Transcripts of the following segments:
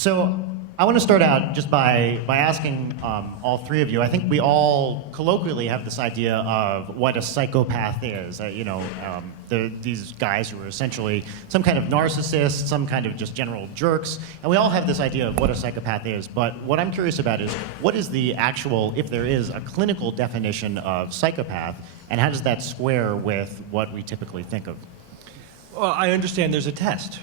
So I want to start out just by asking all three of you. I think we all colloquially have this idea of what a psychopath is. These guys who are essentially some kind of narcissist, some kind of just general jerks, and we all have this idea of what a psychopath is. But what I'm curious about is what is the actual, if there is a clinical definition of psychopath, and how does that square with what we typically think of? Well, I understand there's a test.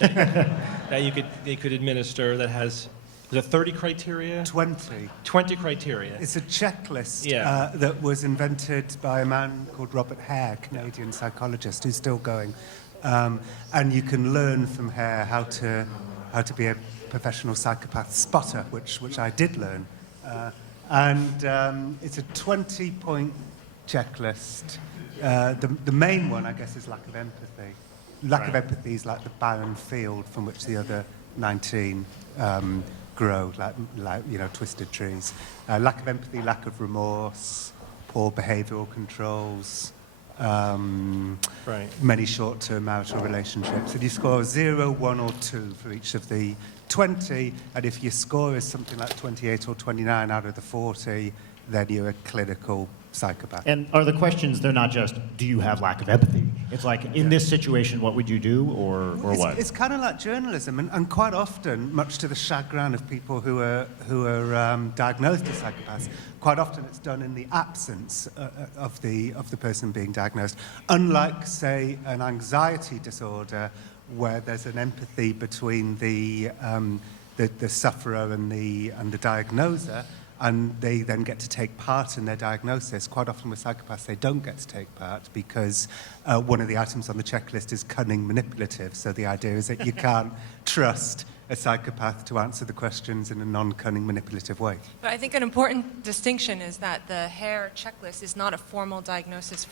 Yeah. That you could administer that has, is it 30 criteria? 20. 20 criteria. It's a checklist Yeah. that was invented by a man called Robert Hare, Canadian psychologist, who's still going. And you can learn from Hare how to be a professional psychopath spotter, which I did learn. It's a 20-point checklist. The main one, I guess, is lack of empathy. Lack of empathy is like the barren field from which the other 19 grow, like twisted trees. Lack of empathy, lack of remorse, poor behavioural controls, many short-term marital relationships. And you score 0, 1, or 2 for each of the 20, and if your score is something like 28 or 29 out of the 40, then you're a clinical psychopath. And are the questions, they're not just, do you have lack of empathy? It's like, in this situation, what would you do, or what? It's kind of like journalism, and quite often, much to the chagrin of people who are diagnosed as psychopaths, quite often it's done in the absence of the person being diagnosed. Unlike, say, an anxiety disorder, where there's an empathy between the sufferer and the diagnoser, and they then get to take part in their diagnosis. Quite often with psychopaths, they don't get to take part because one of the items on the checklist is cunning manipulative. So the idea is that you can't trust a psychopath to answer the questions in a non-cunning manipulative way. But I think an important distinction is that the Hare checklist is not a formal diagnosis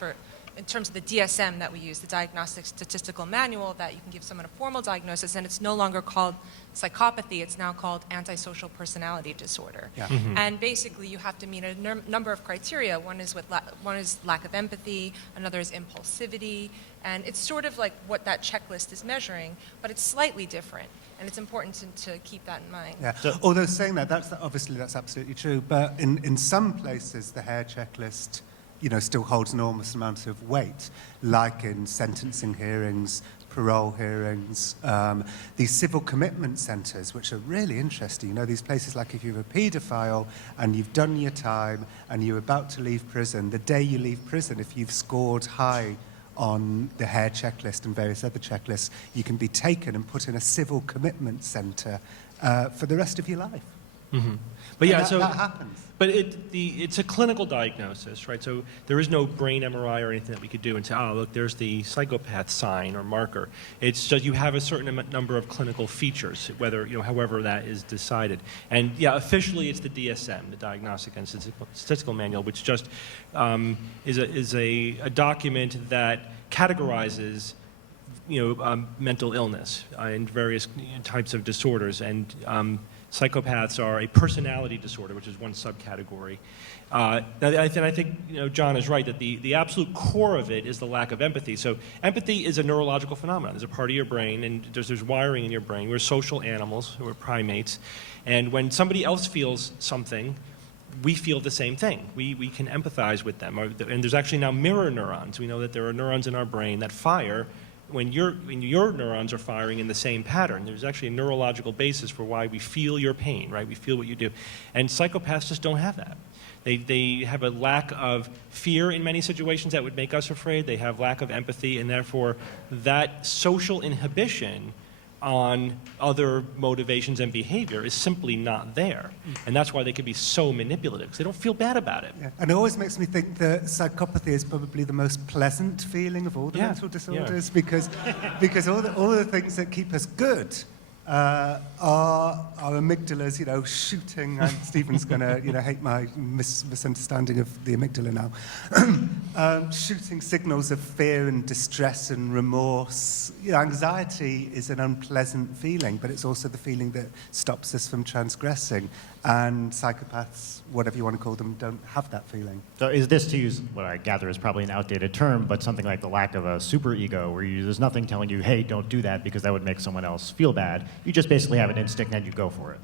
in terms of the DSM that we use, the Diagnostic Statistical Manual, that you can give someone a formal diagnosis, and it's no longer called psychopathy, it's now called antisocial personality disorder. Yeah. Mm-hmm. And basically you have to meet a number of criteria. One is lack of empathy, another is impulsivity, and it's sort of like what that checklist is measuring, but it's slightly different, and it's important to keep that in mind. Yeah. Although saying that's absolutely true, but in some places the Hare checklist still holds enormous amounts of weight, like in sentencing hearings, parole hearings, these civil commitment centres, which are really interesting. These places like if you're a paedophile and you've done your time and you're about to leave prison, the day you leave prison, if you've scored high on the Hare checklist and various other checklists, you can be taken and put in a civil commitment centre for the rest of your life. Mm-hmm. But yeah, that happens. But it's a clinical diagnosis, right? So there is no brain MRI or anything that we could do and say, oh, look, there's the psychopath sign or marker. It's just you have a certain number of clinical features, whether however that is decided. And yeah, officially it's the DSM, the Diagnostic and Statistical Manual, which just is a document that categorizes mental illness and various types of disorders, and psychopaths are a personality disorder, which is one subcategory. Now, I think Jon is right that the absolute core of it is the lack of empathy. So empathy is a neurological phenomenon. There's a part of your brain, and there's wiring in your brain. We're social animals, we're primates, and when somebody else feels something, we feel the same thing. We can empathize with them. And there's actually now mirror neurons. We know that there are neurons in our brain that fire when your neurons are firing in the same pattern. There's actually a neurological basis for why we feel your pain, right? We feel what you do. And psychopaths just don't have that. They have a lack of fear in many situations that would make us afraid. They have lack of empathy, and therefore that social inhibition on other motivations and behavior is simply not there. And that's why they can be so manipulative, because they don't feel bad about it. Yeah. And it always makes me think that psychopathy is probably the most pleasant feeling of all the mental disorders, because all the things that keep us good our amygdalas, shooting, and Stephen's going to hate my misunderstanding of the amygdala now, shooting signals of fear and distress and remorse. Anxiety is an unpleasant feeling, but it's also the feeling that stops us from transgressing. And psychopaths, whatever you want to call them, don't have that feeling. So is this, to use what I gather is probably an outdated term, but something like the lack of a superego, where there's nothing telling you, hey, don't do that because that would make someone else feel bad. You just basically have an instinct and you go for it.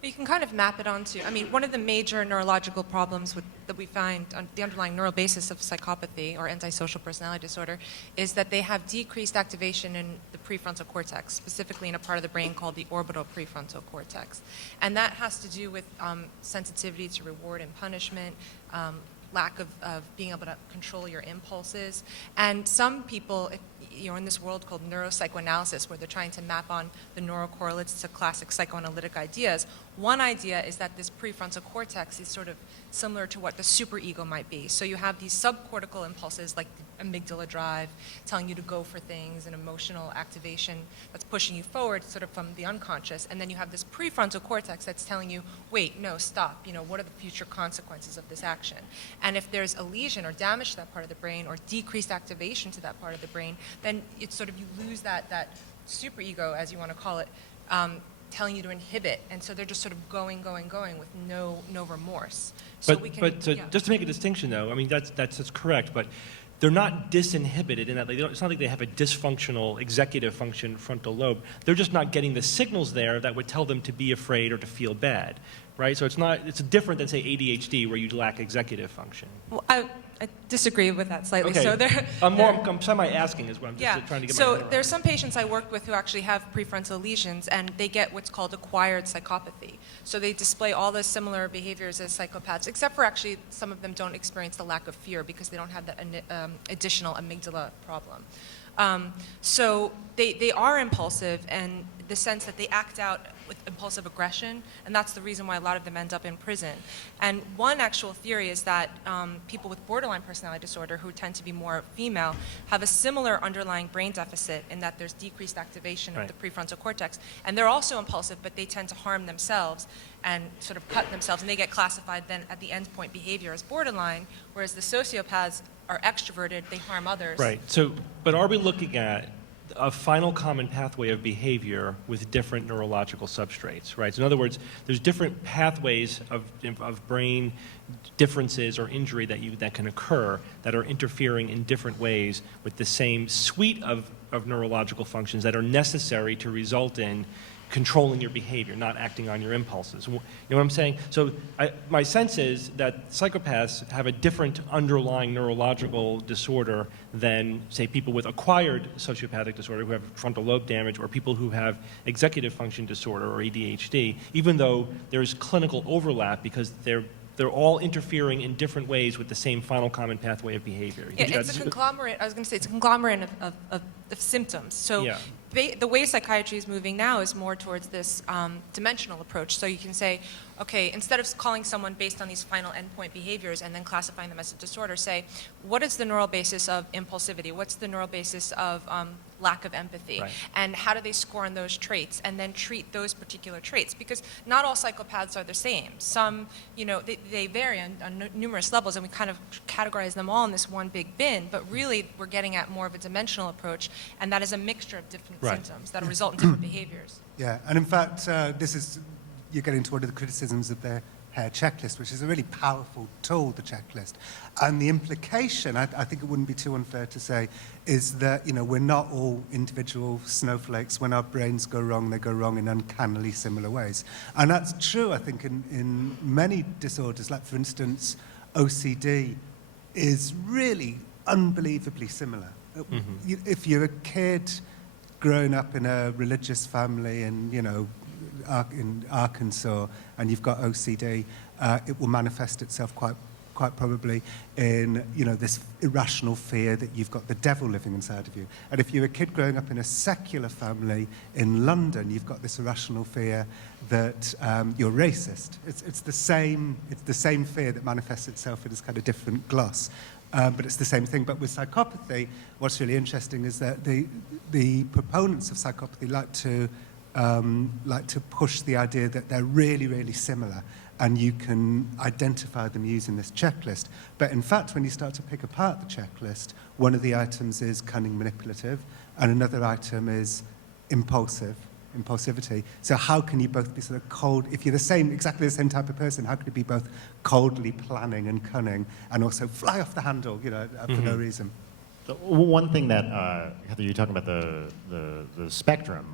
You can kind of map it onto, I mean, one of the major neurological problems that we find on the underlying neural basis of psychopathy or antisocial personality disorder is that they have decreased activation in the prefrontal cortex, specifically in a part of the brain called the orbital prefrontal cortex. And that has to do with sensitivity to reward and punishment, lack of being able to control your impulses. And some people, you're in this world called neuropsychoanalysis, where they're trying to map on the neural correlates to classic psychoanalytic ideas. One idea is that this prefrontal cortex is sort of similar to what the superego might be. So you have these subcortical impulses like the amygdala drive telling you to go for things, and emotional activation that's pushing you forward sort of from the unconscious. And then you have this prefrontal cortex that's telling you, wait, no, stop. What are the future consequences of this action? And if there's a lesion or damage to that part of the brain or decreased activation to that part of the brain, then it's sort of you lose that superego, as you want to call it, telling you to inhibit, and so they're just sort of going with no remorse. So just to make a distinction, though, I mean that's correct, but they're not disinhibited in that it's not like they have a dysfunctional executive function frontal lobe. They're just not getting the signals there that would tell them to be afraid or to feel bad, right? So it's different than say ADHD, where you lack executive function. Well, I disagree with that slightly. Okay. So I'm semi-asking is what I'm just trying to get my head So around. there's some patients I worked with who actually have prefrontal lesions, and they get what's called acquired psychopathy. So they display all the similar behaviors as psychopaths, except for actually some of them don't experience the lack of fear because they don't have that additional amygdala problem. So they are impulsive in the sense that they act out with impulsive aggression, and that's the reason why a lot of them end up in prison. And one actual theory is that people with borderline personality disorder, who tend to be more female, have a similar underlying brain deficit in that there's decreased activation of the prefrontal cortex. And they're also impulsive, but they tend to harm themselves and sort of cut themselves, and they get classified then at the endpoint behavior as borderline, whereas the sociopaths are extroverted, they harm others. Right. So, but are we looking at a final common pathway of behavior with different neurological substrates, right? So in other words, there's different pathways of brain differences or injury that can occur that are interfering in different ways with the same suite of neurological functions that are necessary to result in controlling your behavior, not acting on your impulses. You know what I'm saying? So my sense is that psychopaths have a different underlying neurological disorder than, say, people with acquired sociopathic disorder who have frontal lobe damage, or people who have executive function disorder or ADHD, even though there's clinical overlap because they're all interfering in different ways with the same final common pathway of behavior. Yeah, it's a conglomerate. I was going to say it's a conglomerate of symptoms. So Yeah. the way psychiatry is moving now is more towards this dimensional approach. So you can say, okay, instead of calling someone based on these final endpoint behaviors and then classifying them as a disorder, say, what is the neural basis of impulsivity? What's the neural basis of lack of empathy? Right. And how do they score on those traits? And then treat those particular traits. Because not all psychopaths are the same. Some, they vary on numerous levels, and we kind of categorize them all in this one big bin. But really, we're getting at more of a dimensional approach, and that is a mixture of different symptoms that will result in different behaviors. Yeah, and in fact, you're getting to one of the criticisms of the hair checklist, which is a really powerful tool, the checklist. And the implication, I think it wouldn't be too unfair to say, is that we're not all individual snowflakes. When our brains go wrong, they go wrong in uncannily similar ways. And that's true, I think, in many disorders. Like, for instance, OCD is really unbelievably similar. Mm-hmm. If you're a kid growing up in a religious family in Arkansas, and you've got OCD, it will manifest itself quite probably in this irrational fear that you've got the devil living inside of you. And if you're a kid growing up in a secular family in London, you've got this irrational fear that you're racist. It's the same fear that manifests itself in this kind of different gloss. But it's the same thing. But with psychopathy, what's really interesting is that the proponents of psychopathy like to push the idea that they're really, really similar, and you can identify them using this checklist. But in fact, when you start to pick apart the checklist, one of the items is cunning, manipulative, and another item is impulsivity. So how can you both be sort of cold? If you're exactly the same type of person, how can you be both coldly planning and cunning, and also fly off the handle, for no reason? One thing that, Heather, you're talking about the spectrum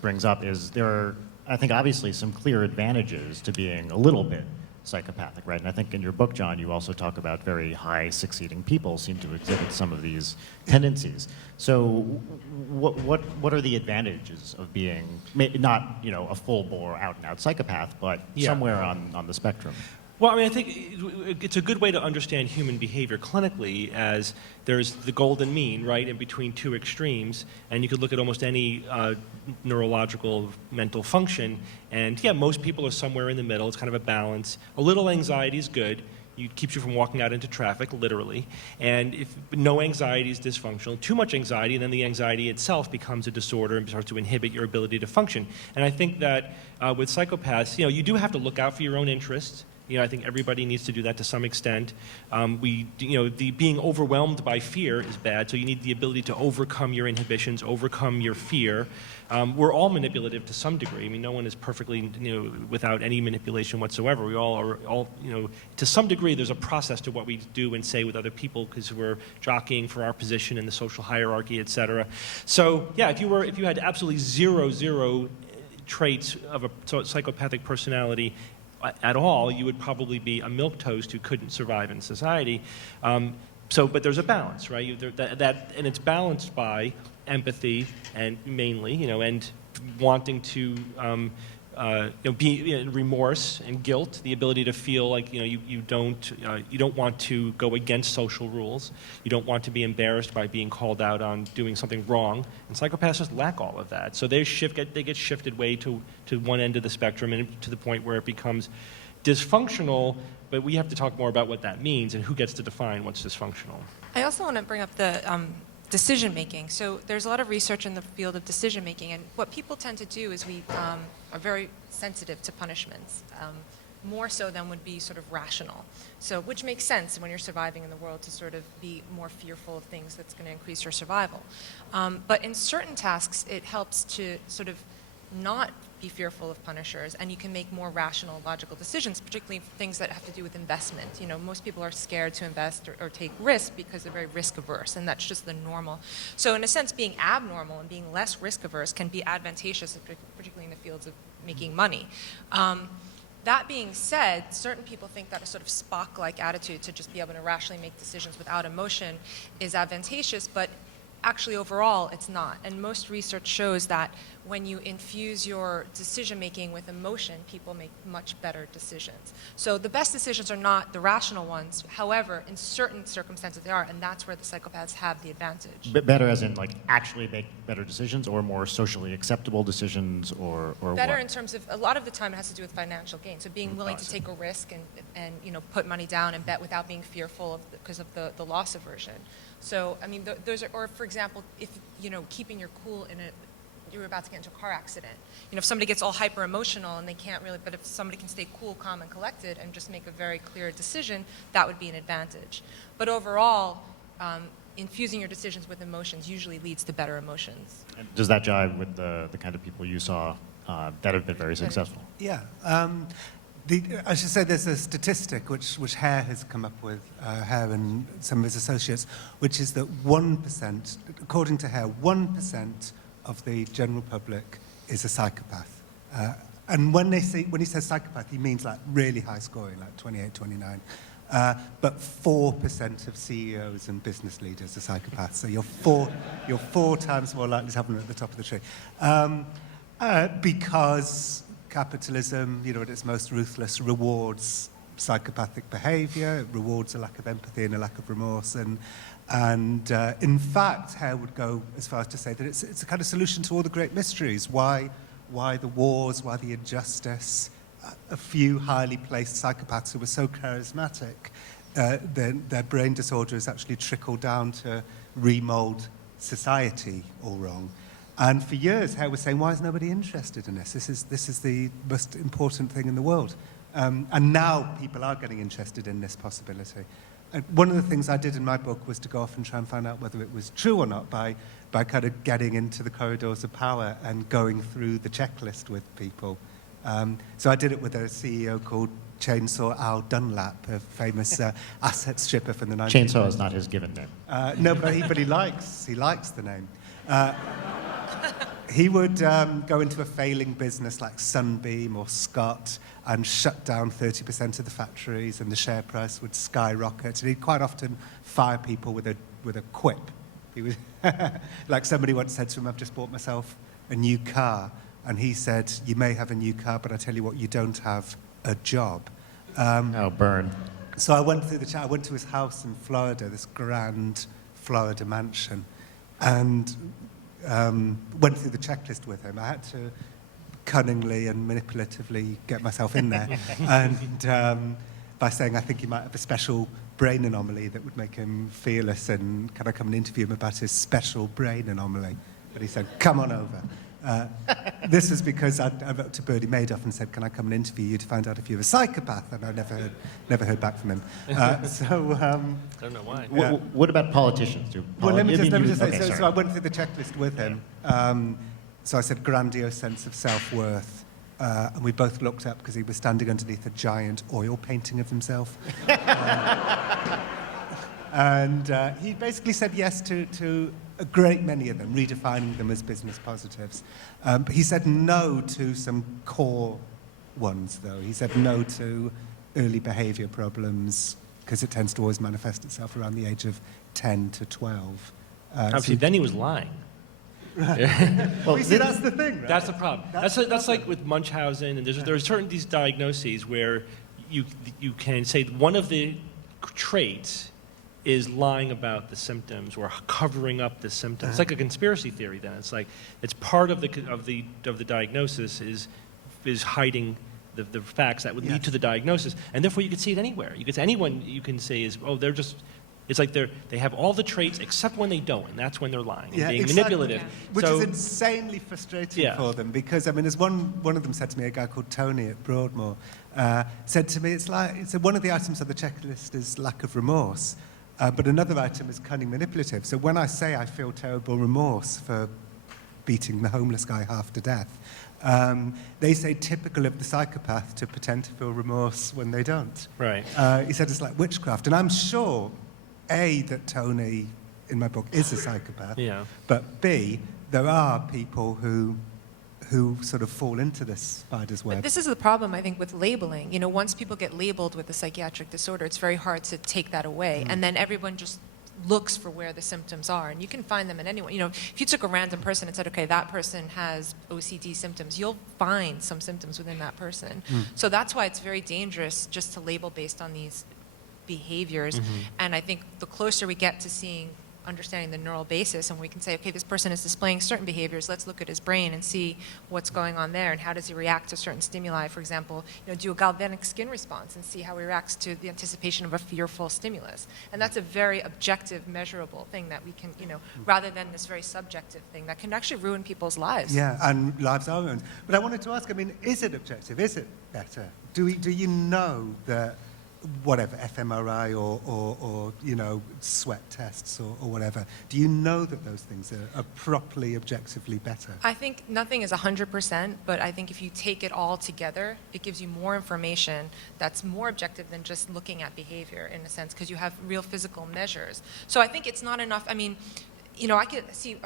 brings up is there are, I think, obviously some clear advantages to being a little bit psychopathic, right? And I think in your book, John, you also talk about very high succeeding people seem to exhibit some of these tendencies. So what are the advantages of being, not, you know, a full-bore out-and-out psychopath, but somewhere on the spectrum? Well, I mean, I think it's a good way to understand human behavior clinically as there's the golden mean, right, in between two extremes, and you could look at almost any neurological mental function, and yeah, most people are somewhere in the middle. It's kind of a balance. A little anxiety is good. It keeps you from walking out into traffic, literally. And if no anxiety is dysfunctional, too much anxiety, and then the anxiety itself becomes a disorder and starts to inhibit your ability to function. And I think that with psychopaths, you know, you do have to look out for your own interests. You know, I think everybody needs to do that to some extent. Being overwhelmed by fear is bad, so you need the ability to overcome your inhibitions, overcome your fear. We're all manipulative to some degree. I mean, no one is perfectly, you know, without any manipulation whatsoever. We all are, you know, to some degree, there's a process to what we do and say with other people because we're jockeying for our position in the social hierarchy, et cetera. So, yeah, if you had absolutely zero traits of a psychopathic personality at all, you would probably be a milquetoast who couldn't survive in society. But there's a balance, right? And it's balanced by empathy and mainly, you know, and wanting to remorse and guilt, the ability to feel like, you know, you don't want to go against social rules. You don't want to be embarrassed by being called out on doing something wrong. And psychopaths just lack all of that. So they get shifted way to one end of the spectrum and to the point where it becomes dysfunctional, but we have to talk more about what that means and who gets to define what's dysfunctional. I also want to bring up the decision-making. So there's a lot of research in the field of decision-making, and what people tend to do is we are very sensitive to punishments, more so than would be sort of rational. So, which makes sense when you're surviving in the world to sort of be more fearful of things that's going to increase your survival. But in certain tasks, it helps to sort of not be fearful of punishers, and you can make more rational, logical decisions, particularly things that have to do with investment. You know, most people are scared to invest or take risks because they're very risk averse, and that's just the normal. So in a sense, being abnormal and being less risk averse can be advantageous, particularly in the fields of making money. That being said, certain people think that a sort of Spock-like attitude to just be able to rationally make decisions without emotion is advantageous, but actually overall it's not. And most research shows that when you infuse your decision-making with emotion, people make much better decisions. So the best decisions are not the rational ones. However, in certain circumstances they are, and that's where the psychopaths have the advantage. Better as in, like, actually make better decisions, or more socially acceptable decisions, or better what? in terms of, a lot of the time it has to do with financial gain. So being willing to take a risk and you know, put money down and bet without being fearful because of the loss aversion. So, I mean, those are, or for example, if, you know, keeping your cool you're about to get into a car accident. You know, if somebody gets all hyper emotional and they can't really, but if somebody can stay cool, calm, and collected and just make a very clear decision, that would be an advantage. But overall, infusing your decisions with emotions usually leads to better emotions. And does that jive with the kind of people you saw that have been very successful? Yeah. I should say there's a statistic which Hare has come up with, Hare and some of his associates, which is that 1%, according to Hare, 1% of the general public is a psychopath. And when he says psychopath, he means like really high scoring, like 28, 29. But 4% of CEOs and business leaders are psychopaths. So you're four times more likely to have them at the top of the tree. Because capitalism, you know, at its most ruthless, rewards psychopathic behavior. It rewards a lack of empathy and a lack of remorse. And in fact, Hare would go as far as to say that it's a kind of solution to all the great mysteries. Why the wars, why the injustice. A few highly placed psychopaths who were so charismatic, their brain disorder has actually trickled down to remold society all wrong. And for years, Hare was saying, why is nobody interested in this? This is the most important thing in the world. And now people are getting interested in this possibility. One of the things I did in my book was to go off and try and find out whether it was true or not by kind of getting into the corridors of power and going through the checklist with people. So I did it with a CEO called Chainsaw Al Dunlap, a famous asset stripper from the 19th. Chainsaw is not his given name. No, but he likes the name. He would go into a failing business like Sunbeam or Scott and shut down 30% of the factories, and the share price would skyrocket. And he'd quite often fire people with a quip. He was like somebody once said to him, "I've just bought myself a new car," and he said, "You may have a new car, but I tell you what, you don't have a job." Oh, burn. So I went to his house in Florida, this grand Florida mansion, and went through the checklist with him. I had to cunningly and manipulatively get myself in there, and by saying I think he might have a special brain anomaly that would make him fearless, and can I come and interview him about his special brain anomaly? But he said, "Come on over." This was because I wrote to Bernie Madoff and said, "Can I come and interview you to find out if you're a psychopath?" And I never heard back from him. I don't know why. What about politicians? Well, let me just say, okay, so I went through the checklist with him. So I said grandiose sense of self-worth, and we both looked up because he was standing underneath a giant oil painting of himself. And he basically said yes to a great many of them, redefining them as business positives. But he said no to some core ones, though. He said no to early behavior problems, because it tends to always manifest itself around the age of 10 to 12. Obviously, then he was lying. Well, see, that's the thing, right? That's the problem. That's like with Munchausen, and there are certain these diagnoses where you can say one of the traits is lying about the symptoms or covering up the symptoms. It's like a conspiracy theory. Then it's like it's part of the diagnosis is hiding the facts that would lead to the diagnosis, and therefore you can see it anywhere. You can anyone you can say is they're just. It's like they have all the traits except when they don't, and that's when they're lying and being manipulative. Yeah. Which is insanely frustrating for them, because, I mean, as one of them said to me, a guy called Tony at Broadmoor, said to me, it's one of the items on the checklist is lack of remorse, but another item is cunning manipulative. So when I say I feel terrible remorse for beating the homeless guy half to death, they say typical of the psychopath to pretend to feel remorse when they don't. Right. He said it's like witchcraft, and I'm sure that Tony, in my book, is a psychopath. Yeah. But B, there are people who sort of fall into this spider's web. But this is the problem, I think, with labeling. You know, once people get labeled with a psychiatric disorder, it's very hard to take that away. And then everyone just looks for where the symptoms are. And you can find them in anyone. You know, if you took a random person and said, okay, that person has OCD symptoms, you'll find some symptoms within that person. So that's why it's very dangerous just to label based on these behaviors. And I think the closer we get to understanding the neural basis, and we can say, okay, this person is displaying certain behaviors, let's look at his brain and see what's going on there and how does he react to certain stimuli. For example, do a galvanic skin response and see how he reacts to the anticipation of a fearful stimulus. And that's a very objective, measurable thing that we can, rather than this very subjective thing that can actually ruin people's lives. Yeah, and lives are ruined. But I wanted to ask, I mean, is it objective? Is it better? Do you know that whatever, fMRI or sweat tests or whatever, do you know that those things are properly, objectively better? I think nothing is 100%, but I think if you take it all together, it gives you more information that's more objective than just looking at behavior, in a sense, because you have real physical measures. So I think it's not enough. I mean, I could see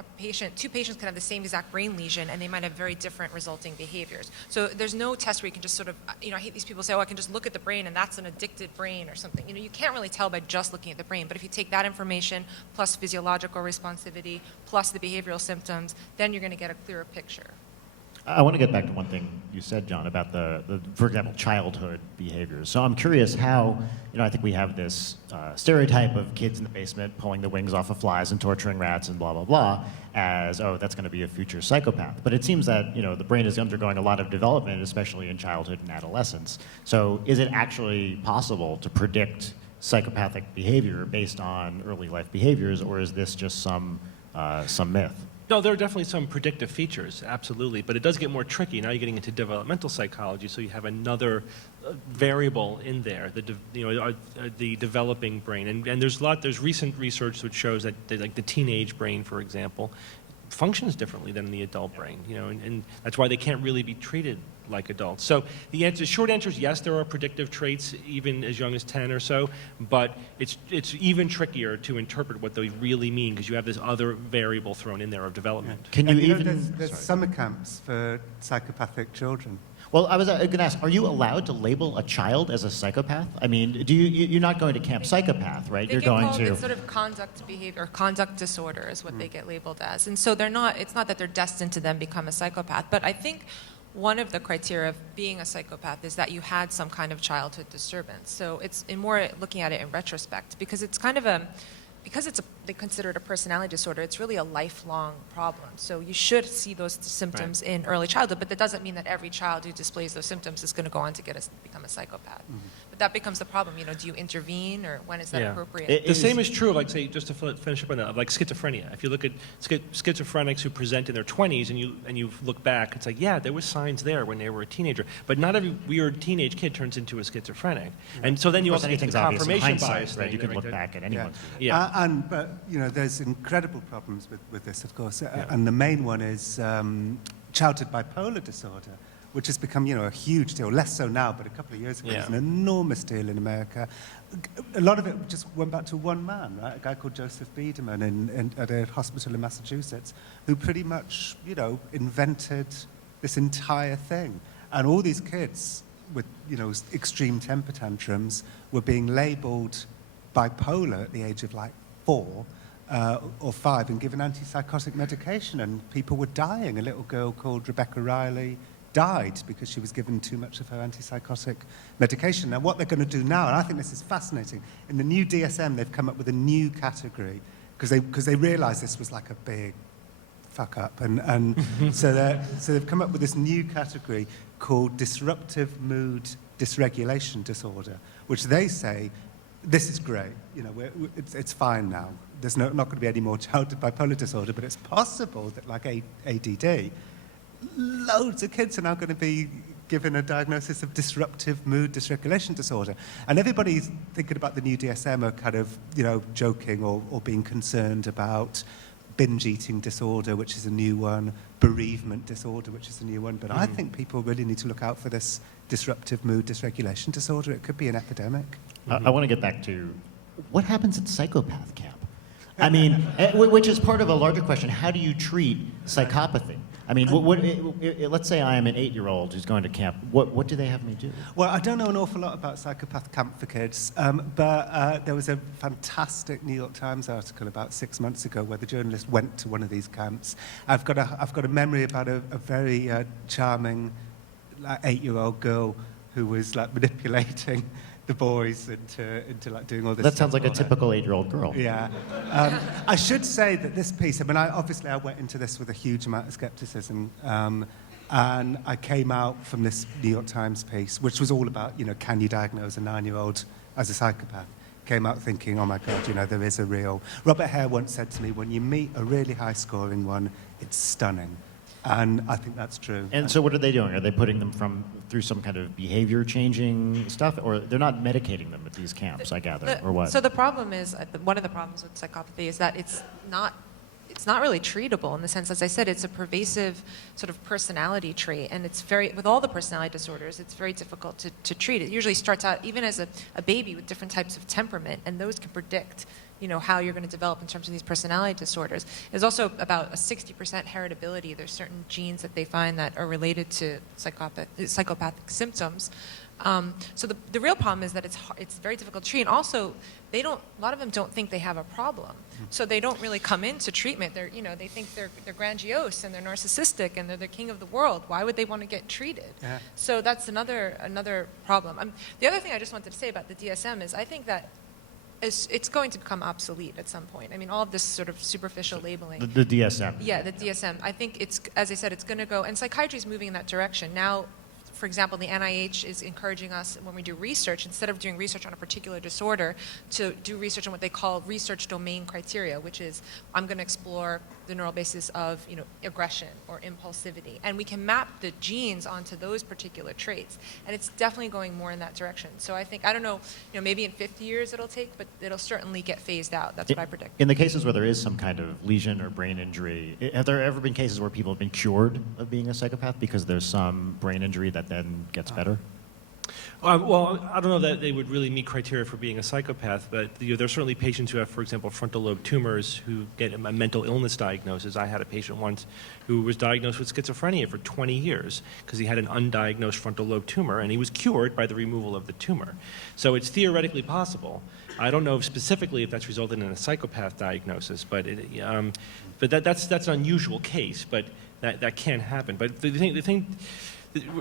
two patients can have the same exact brain lesion, and they might have very different resulting behaviors. So there's no test where you can just sort of, I hate these people say, I can just look at the brain and that's an addicted brain or something. You can't really tell by just looking at the brain, but if you take that information plus physiological responsivity plus the behavioral symptoms, then you're going to get a clearer picture. I want to get back to one thing you said, John, about the for example, childhood behaviors. So I'm curious how, I think we have this stereotype of kids in the basement pulling the wings off of flies and torturing rats and blah, blah, blah, as, that's going to be a future psychopath. But it seems that, the brain is undergoing a lot of development, especially in childhood and adolescence. So is it actually possible to predict psychopathic behavior based on early life behaviors, or is this just some myth? No, there are definitely some predictive features, absolutely, but it does get more tricky. Now you're getting into developmental psychology, so you have another variable in there, the developing brain. And there's recent research which shows that like the teenage brain, for example, functions differently than the adult brain, and that's why they can't really be treated like adults. So the short answer is yes, there are predictive traits even as young as 10 or so, but it's even trickier to interpret what they really mean because you have this other variable thrown in there of development. Can you And, you know, even... there's summer camps for psychopathic children. Well, I was going to ask, are you allowed to label a child as a psychopath? I mean, you're not going to Camp Psychopath, right? They You're get going called to... it's sort of conduct behavior, or conduct disorder is what they get labeled as. And so it's not that they're destined to then become a psychopath, but I think one of the criteria of being a psychopath is that you had some kind of childhood disturbance. So it's more looking at it in retrospect, because it's kind of they consider it a personality disorder, it's really a lifelong problem. So you should see those symptoms in early childhood, but that doesn't mean that every child who displays those symptoms is going to go on to become a psychopath. But that becomes the problem. Do you intervene, or when is that appropriate? The same is true, like, say, just to finish up on that, like schizophrenia. If you look at schizophrenics who present in their 20s and you look back, it's like, yeah, there were signs there when they were a teenager. But not every weird teenage kid turns into a schizophrenic. And so then you also get to the confirmation bias right? thing. You can look back at anyone's... But there's incredible problems with this, of course, and the main one is childhood bipolar disorder, which has become, a huge deal. Less so now, but a couple of years ago, it was an enormous deal in America. A lot of it just went back to one man, right? A guy called Joseph Biederman at a hospital in Massachusetts, who pretty much, invented this entire thing. And all these kids with, extreme temper tantrums were being labeled bipolar at the age of like 4 or 5 and given antipsychotic medication, and people were dying. A little girl called Rebecca Riley died because she was given too much of her antipsychotic medication. Now, what they're going to do now, and I think this is fascinating, in the new DSM, they've come up with a new category because they realized this was like a big fuck up, and so they've come up with this new category called disruptive mood dysregulation disorder, which they say, this is great, it's fine now. There's not going to be any more childhood bipolar disorder, but it's possible that, like ADD, loads of kids are now going to be given a diagnosis of disruptive mood dysregulation disorder. And everybody's thinking about the new DSM are kind of, joking or being concerned about binge eating disorder, which is a new one, bereavement disorder, which is a new one. But I think people really need to look out for this disruptive mood dysregulation disorder. It could be an epidemic. I want to get back to what happens at Psychopath Camp. I mean, which is part of a larger question. How do you treat psychopathy? I mean, let's say I am an 8-year-old who's going to camp. What do they have me do? Well, I don't know an awful lot about Psychopath Camp for kids, but there was a fantastic New York Times article about 6 months ago where the journalist went to one of these camps. I've got a memory about a very charming 8-year-old girl who was like manipulating the boys into like doing all this. That sounds stuff like a typical 8-year-old girl. Yeah. I should say that this piece, I went into this with a huge amount of skepticism, and I came out from this New York Times piece, which was all about, can you diagnose a 9-year-old as a psychopath? Came out thinking, oh my God, there is a real... Robert Hare once said to me, when you meet a really high-scoring one, it's stunning. And I think that's true. And so what are they doing? Are they putting them through some kind of behavior-changing stuff? Or they're not medicating them at these camps, I gather, or what? So the problem is, one of the problems with psychopathy is that it's not really treatable in the sense, as I said, it's a pervasive sort of personality trait, and it's with all the personality disorders, it's very difficult to treat. It usually starts out even as a baby with different types of temperament, and those can predict how you're going to develop in terms of these personality disorders. There's also about a 60% heritability. There's certain genes that they find that are related to psychopathic symptoms. So the real problem is that it's very difficult to treat, and also a lot of them don't think they have a problem, so they don't really come into treatment. They think they're grandiose and they're narcissistic and they're the king of the world. Why would they want to get treated? Yeah. So that's another problem. The other thing I just wanted to say about the DSM is I think that it's going to become obsolete at some point. I mean, all of this sort of superficial labeling. The DSM. Yeah, the DSM. I think as I said, it's going to go, and psychiatry is moving in that direction. Now, for example, the NIH is encouraging us when we do research, instead of doing research on a particular disorder, to do research on what they call research domain criteria, which is I'm going to explore the neural basis of aggression or impulsivity, and we can map the genes onto those particular traits, and it's definitely going more in that direction. So I think, I don't know, maybe in 50 years it'll take, but it'll certainly get phased out. That's what I predict. In the cases where there is some kind of lesion or brain injury, have there ever been cases where people have been cured of being a psychopath because there's some brain injury that then gets better? Well, I don't know that they would really meet criteria for being a psychopath, but there's certainly patients who have, for example, frontal lobe tumors who get a mental illness diagnosis. I had a patient once who was diagnosed with schizophrenia for 20 years because he had an undiagnosed frontal lobe tumor, and he was cured by the removal of the tumor. So it's theoretically possible. I don't know specifically if that's resulted in a psychopath diagnosis, but that's an unusual case, but that can happen. But the thing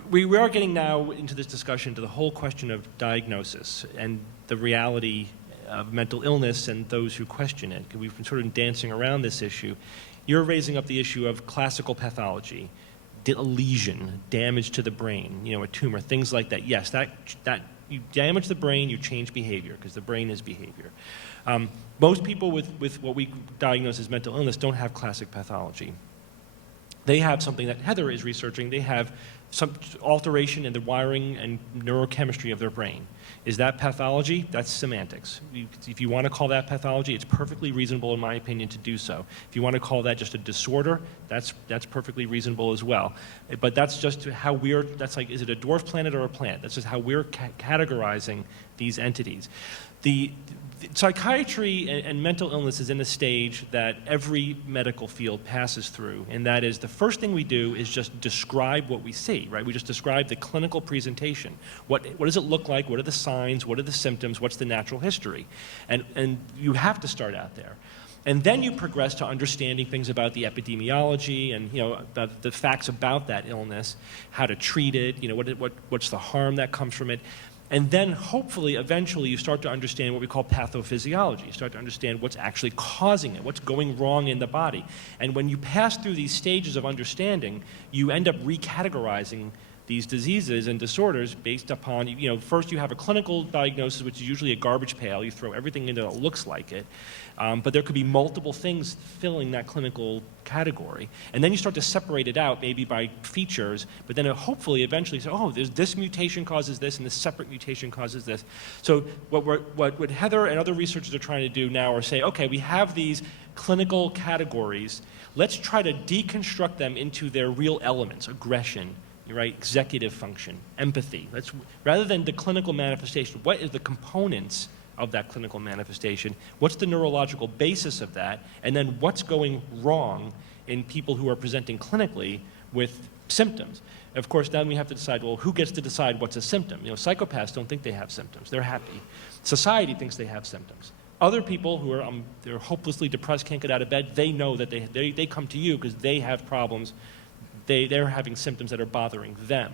we are getting now into this discussion to the whole question of diagnosis and the reality of mental illness and those who question it. We've been sort of dancing around this issue. You're raising up the issue of classical pathology, a lesion, damage to the brain, a tumor, things like that. Yes, that you damage the brain, you change behavior, because the brain is behavior. Most people with what we diagnose as mental illness don't have classic pathology. They have something that Heather is researching. They have some alteration in the wiring and neurochemistry of their brain. Is that pathology? That's semantics. If you want to call that pathology, it's perfectly reasonable, in my opinion, to do so. If you want to call that just a disorder, that's perfectly reasonable as well. But that's just how that's like, is it a dwarf planet or a plant? That's just how we're categorizing these entities. The psychiatry and mental illness is in a stage that every medical field passes through, and that is the first thing we do is just describe what we see, right? We just describe the clinical presentation. What does it look like? What are the signs? What are the symptoms? What's the natural history? And you have to start out there. And then you progress to understanding things about the epidemiology and the facts about that illness, how to treat it, what's the harm that comes from it. And then hopefully, eventually, you start to understand what we call pathophysiology. You start to understand what's actually causing it, what's going wrong in the body. And when you pass through these stages of understanding, you end up recategorizing these diseases and disorders based upon, first you have a clinical diagnosis, which is usually a garbage pail. You throw everything into it that looks like it. But there could be multiple things filling that clinical category. And then you start to separate it out, maybe by features, but then hopefully eventually say, oh, this mutation causes this, and this separate mutation causes this. So what Heather and other researchers are trying to do now are say, okay, we have these clinical categories. Let's try to deconstruct them into their real elements, aggression, right, executive function, empathy. Rather than the clinical manifestation, what is the components of that clinical manifestation? What's the neurological basis of that? And then what's going wrong in people who are presenting clinically with symptoms? Of course, then we have to decide, well, who gets to decide what's a symptom? Psychopaths don't think they have symptoms. They're happy. Society thinks they have symptoms. Other people who are they're hopelessly depressed, can't get out of bed, they know that they come to you because they have problems. They're having symptoms that are bothering them.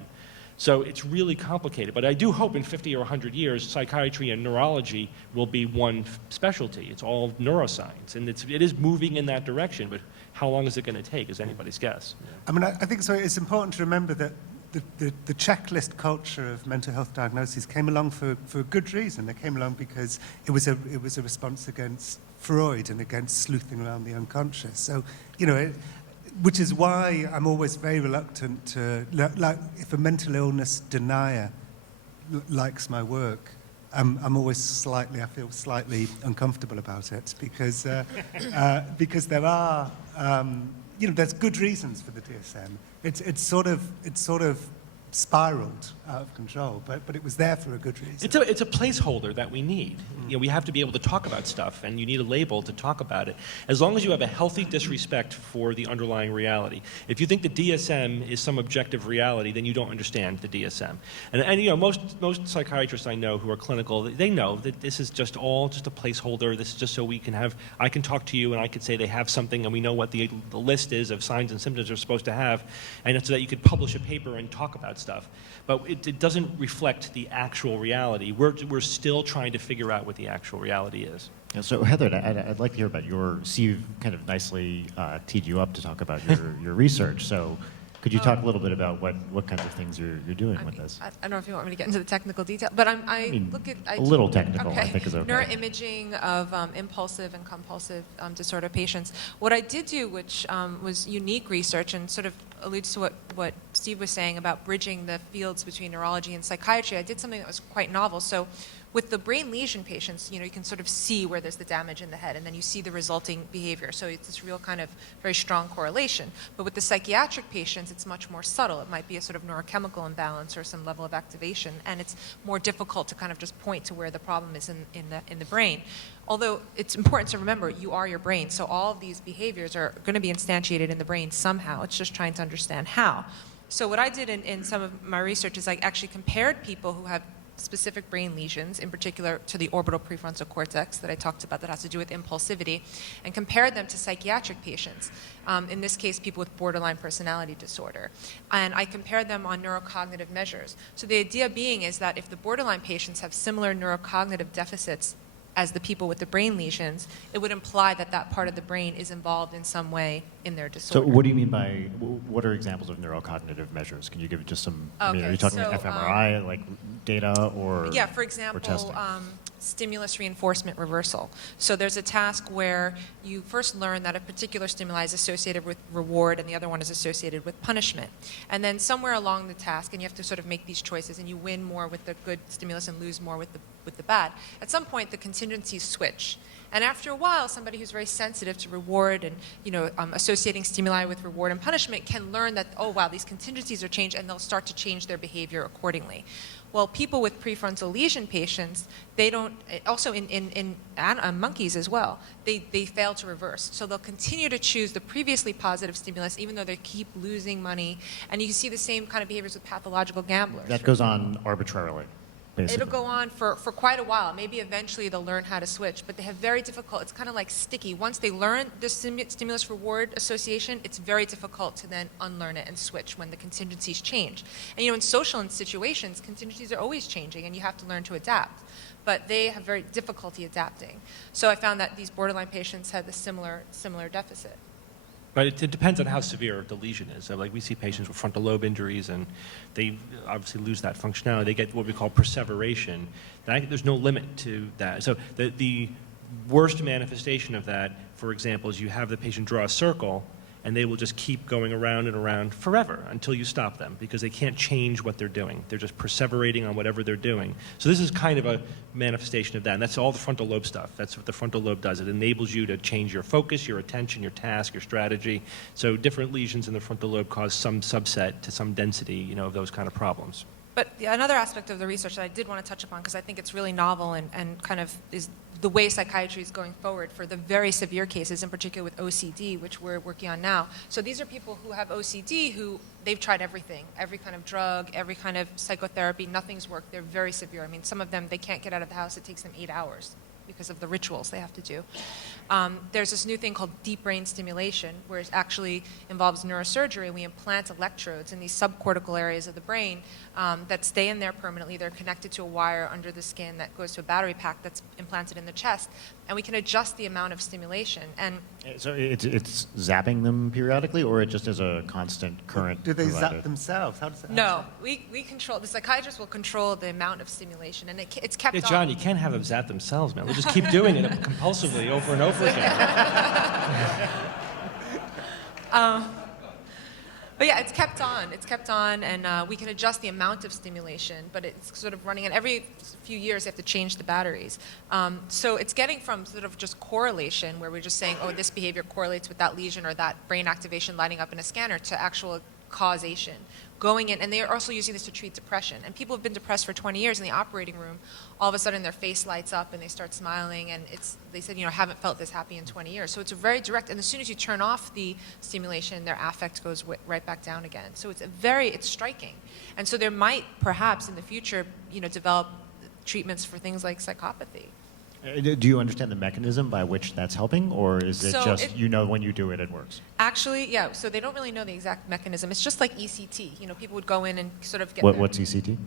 So it's really complicated. But I do hope in 50 or 100 years, psychiatry and neurology will be one specialty. It's all neuroscience. And it is moving in that direction. But how long is it going to take is anybody's guess. I mean, I think so. It's important to remember that the checklist culture of mental health diagnoses came along for a good reason. It came along because it was a response against Freud and against sleuthing around the unconscious. So, which is why I'm always very reluctant to, like, if a mental illness denier likes my work, I'm always I feel slightly uncomfortable about it because there are, there's good reasons for the DSM. It's sort of spiraled out of control, but it was there for a good reason. It's a placeholder that we need. We have to be able to talk about stuff, and you need a label to talk about it. As long as you have a healthy disrespect for the underlying reality. If you think the DSM is some objective reality, then you don't understand the DSM. And most psychiatrists I know who are clinical, they know that this is just a placeholder. This is just so I can talk to you and I can say they have something, and we know what the list is of signs and symptoms they're supposed to have, and so that you could publish a paper and talk about stuff. But it doesn't reflect the actual reality. We're still trying to figure out what the actual reality is. Yeah, so Heather, I'd like to hear about Steve kind of nicely teed you up to talk about your research. So Could you talk a little bit about what kinds of things you're doing with this? I don't know if you want me to get into the technical detail, but I mean, look at a little technical, I think is okay. Neuroimaging of impulsive and compulsive disorder patients. What I did do, which was unique research and sort of alludes to what Steve was saying about bridging the fields between neurology and psychiatry, I did something that was quite novel. So with the brain lesion patients, you can sort of see where there's the damage in the head, and then you see the resulting behavior. So it's this real kind of very strong correlation. But with the psychiatric patients, it's much more subtle. It might be a sort of neurochemical imbalance or some level of activation, and it's more difficult to kind of just point to where the problem is in the brain. Although it's important to remember, you are your brain, so all of these behaviors are going to be instantiated in the brain somehow. It's just trying to understand how. So what I did in some of my research is I actually compared people who have specific brain lesions, in particular to the orbital prefrontal cortex that I talked about that has to do with impulsivity, and compared them to psychiatric patients, in this case people with borderline personality disorder. And I compared them on neurocognitive measures. So the idea being is that if the borderline patients have similar neurocognitive deficits as the people with the brain lesions, it would imply that that part of the brain is involved in some way in their disorder. So what do you mean by, what are examples of neurocognitive measures? Can you give just some, I mean, are you talking fMRI, like data, or yeah, for example, stimulus reinforcement reversal. So there's a task where you first learn that a particular stimuli is associated with reward and the other one is associated with punishment. And then somewhere along the task, and you have to sort of make these choices, and you win more with the good stimulus and lose more with the bad. At some point, the contingencies switch. And after a while, somebody who's very sensitive to reward and associating stimuli with reward and punishment can learn that, oh wow, these contingencies are changed, and they'll start to change their behavior accordingly. Well, people with prefrontal lesion patients, they don't, also in monkeys as well, they fail to reverse. So they'll continue to choose the previously positive stimulus even though they keep losing money. And you can see the same kind of behaviors with pathological gamblers. That goes on arbitrarily, basically. It'll go on for quite a while. Maybe eventually they'll learn how to switch, but they have very difficult, it's kind of like sticky. Once they learn the stimulus reward association, it's very difficult to then unlearn it and switch when the contingencies change. And in social situations, contingencies are always changing and you have to learn to adapt. But they have very difficulty adapting. So I found that these borderline patients had the similar deficit. But it depends on how severe the lesion is. So, like, we see patients with frontal lobe injuries, and they obviously lose that functionality. They get what we call perseveration. There's no limit to that. So the worst manifestation of that, for example, is you have the patient draw a circle, and they will just keep going around and around forever until you stop them, because they can't change what they're doing. They're just perseverating on whatever they're doing. So this is kind of a manifestation of that, and that's all the frontal lobe stuff. That's what the frontal lobe does. It enables you to change your focus, your attention, your task, your strategy. So different lesions in the frontal lobe cause some subset to some density, of those kind of problems. But another aspect of the research that I did want to touch upon, because I think it's really novel and kind of is the way psychiatry is going forward for the very severe cases, in particular with OCD, which we're working on now. So these are people who have OCD who they've tried everything, every kind of drug, every kind of psychotherapy, nothing's worked. They're very severe. I mean, some of them, they can't get out of the house. It takes them 8 hours because of the rituals they have to do. There's this new thing called deep brain stimulation, where it actually involves neurosurgery. We implant electrodes in these subcortical areas of the brain that stay in there permanently. They're connected to a wire under the skin that goes to a battery pack that's implanted in the chest, and we can adjust the amount of stimulation. And so it's zapping them periodically, or it just is a constant current? Do they provided? zap themselves? How does that no, we control, the psychiatrist will control the amount of stimulation, and it's kept Yeah, on. John, you can't have them zap themselves, man. We'll just keep doing it compulsively over and over again. But yeah, it's kept on, and we can adjust the amount of stimulation, but it's sort of running, and every few years you have to change the batteries. So it's getting from sort of just correlation, where we're just saying, oh, this behavior correlates with that lesion or that brain activation lighting up in a scanner, to actual causation. Going in, and they are also using this to treat depression. And people have been depressed for 20 years in the operating room. All of a sudden their face lights up and they start smiling, and they said, I haven't felt this happy in 20 years. So it's a very direct, and as soon as you turn off the stimulation, their affect goes right back down again. So it's striking. And so there might perhaps in the future, develop treatments for things like psychopathy. Do you understand the mechanism by which that's helping, or is it just when you do it, it works? Actually, yeah. So they don't really know the exact mechanism. It's just like ECT. People would go in and sort of get What's ECT?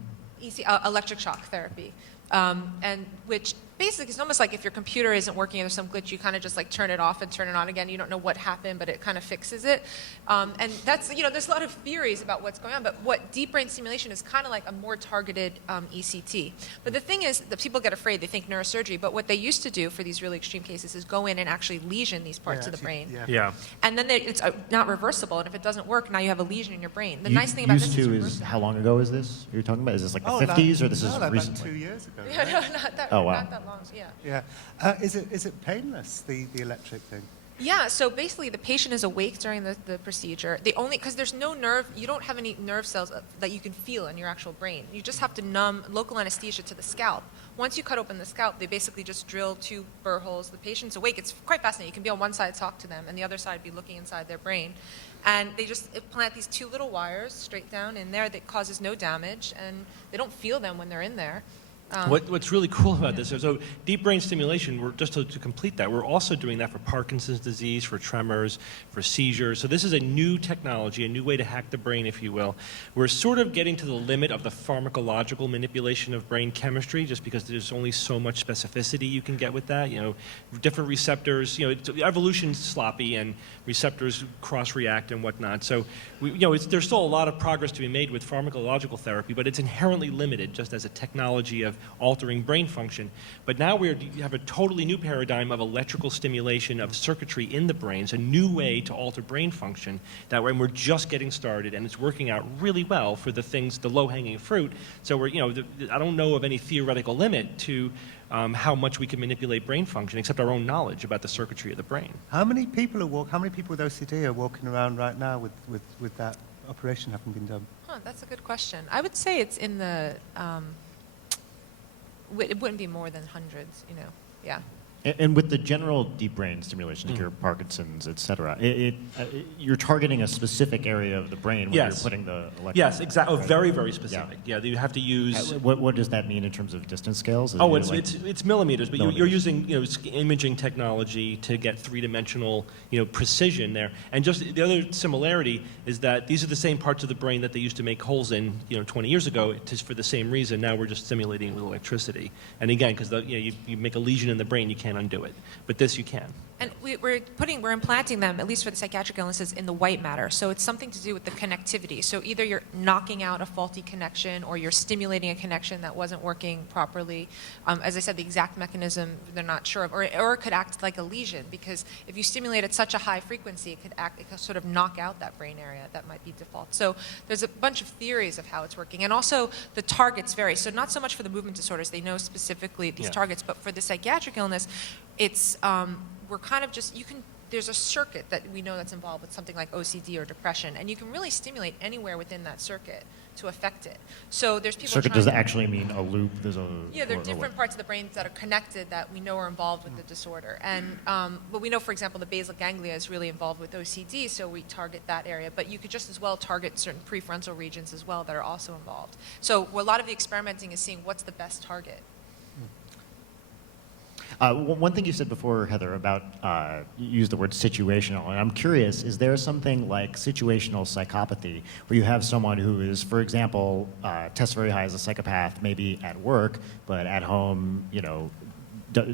electric shock therapy. And which basically it's almost like if your computer isn't working, there's some glitch, you kind of just like turn it off and turn it on again. You don't know what happened, but it kind of fixes it. And that's, there's a lot of theories about what's going on, but what deep brain stimulation is kind of like a more targeted ECT. But the thing is that people get afraid, they think neurosurgery, but what they used to do for these really extreme cases is go in and actually lesion these parts of the brain. Yeah. And then it's not reversible, and if it doesn't work, now you have a lesion in your brain. The nice thing about this is how long ago is this you're talking about? Is this like the Oh, 50s or this no, is like recently? about 2 years ago. Yeah, no, not that, Oh, wow. not that long. Yeah. Yeah. Is it painless, the electric thing? Yeah, so basically the patient is awake during the procedure. Because there's no nerve, you don't have any nerve cells that you can feel in your actual brain. You just have to numb local anesthesia to the scalp. Once you cut open the scalp, they basically just drill 2 burr holes. The patient's awake. It's quite fascinating. You can be on one side, talk to them, and the other side be looking inside their brain. And they just implant these 2 little wires straight down in there that causes no damage, and they don't feel them when they're in there. What's really cool about this is, so deep brain stimulation, just to complete that, we're also doing that for Parkinson's disease, for tremors, for seizures. So this is a new technology, a new way to hack the brain, if you will. We're sort of getting to the limit of the pharmacological manipulation of brain chemistry, just because there's only so much specificity you can get with that. Different receptors, evolution's sloppy and receptors cross-react and whatnot. So, there's still a lot of progress to be made with pharmacological therapy, but it's inherently limited just as a technology of altering brain function. But now we have a totally new paradigm of electrical stimulation of circuitry in the brain. It's a new way to alter brain function that we're just getting started, and it's working out really well for the low-hanging fruit. So I don't know of any theoretical limit to how much we can manipulate brain function, except our own knowledge about the circuitry of the brain. How many people with OCD are walking around right now with that operation having been done? That's a good question. I would say it's in the, it wouldn't be more than hundreds, yeah. And with the general deep brain stimulation, like your Parkinson's, et cetera, you're targeting a specific area of the brain when you're putting the electrode. Yes, exactly. Very, very specific. Yeah, you have to use. What does that mean in terms of distance scales? It's millimeters, but millimeters. you're using imaging technology to get 3-dimensional precision there. And just the other similarity is that these are the same parts of the brain that they used to make holes in 20 years ago. Just for the same reason, now we're just stimulating with electricity. And again, because you make a lesion in the brain, you can't undo it. But this you can. And we're implanting them, at least for the psychiatric illnesses, in the white matter. So it's something to do with the connectivity. So either you're knocking out a faulty connection or you're stimulating a connection that wasn't working properly. As I said, the exact mechanism they're not sure of. Or it could act like a lesion, because if you stimulate at such a high frequency, it could sort of knock out that brain area. That might be default. So there's a bunch of theories of how it's working. And also the targets vary. So not so much for the movement disorders, they know specifically these targets, but for the psychiatric illness, it's we're kind of just, there's a circuit that we know that's involved with something like OCD or depression, and you can really stimulate anywhere within that circuit to affect it. So there's people circuit, does that actually mean a loop? Yeah, there are different parts of the brain that are connected that we know are involved with the disorder. And but we know, for example, the basal ganglia is really involved with OCD, so we target that area. But you could just as well target certain prefrontal regions as well that are also involved. So a lot of the experimenting is seeing what's the best target. One thing you said before, Heather, about you used the word situational, and I'm curious, is there something like situational psychopathy where you have someone who is, for example, tests very high as a psychopath, maybe at work, but at home,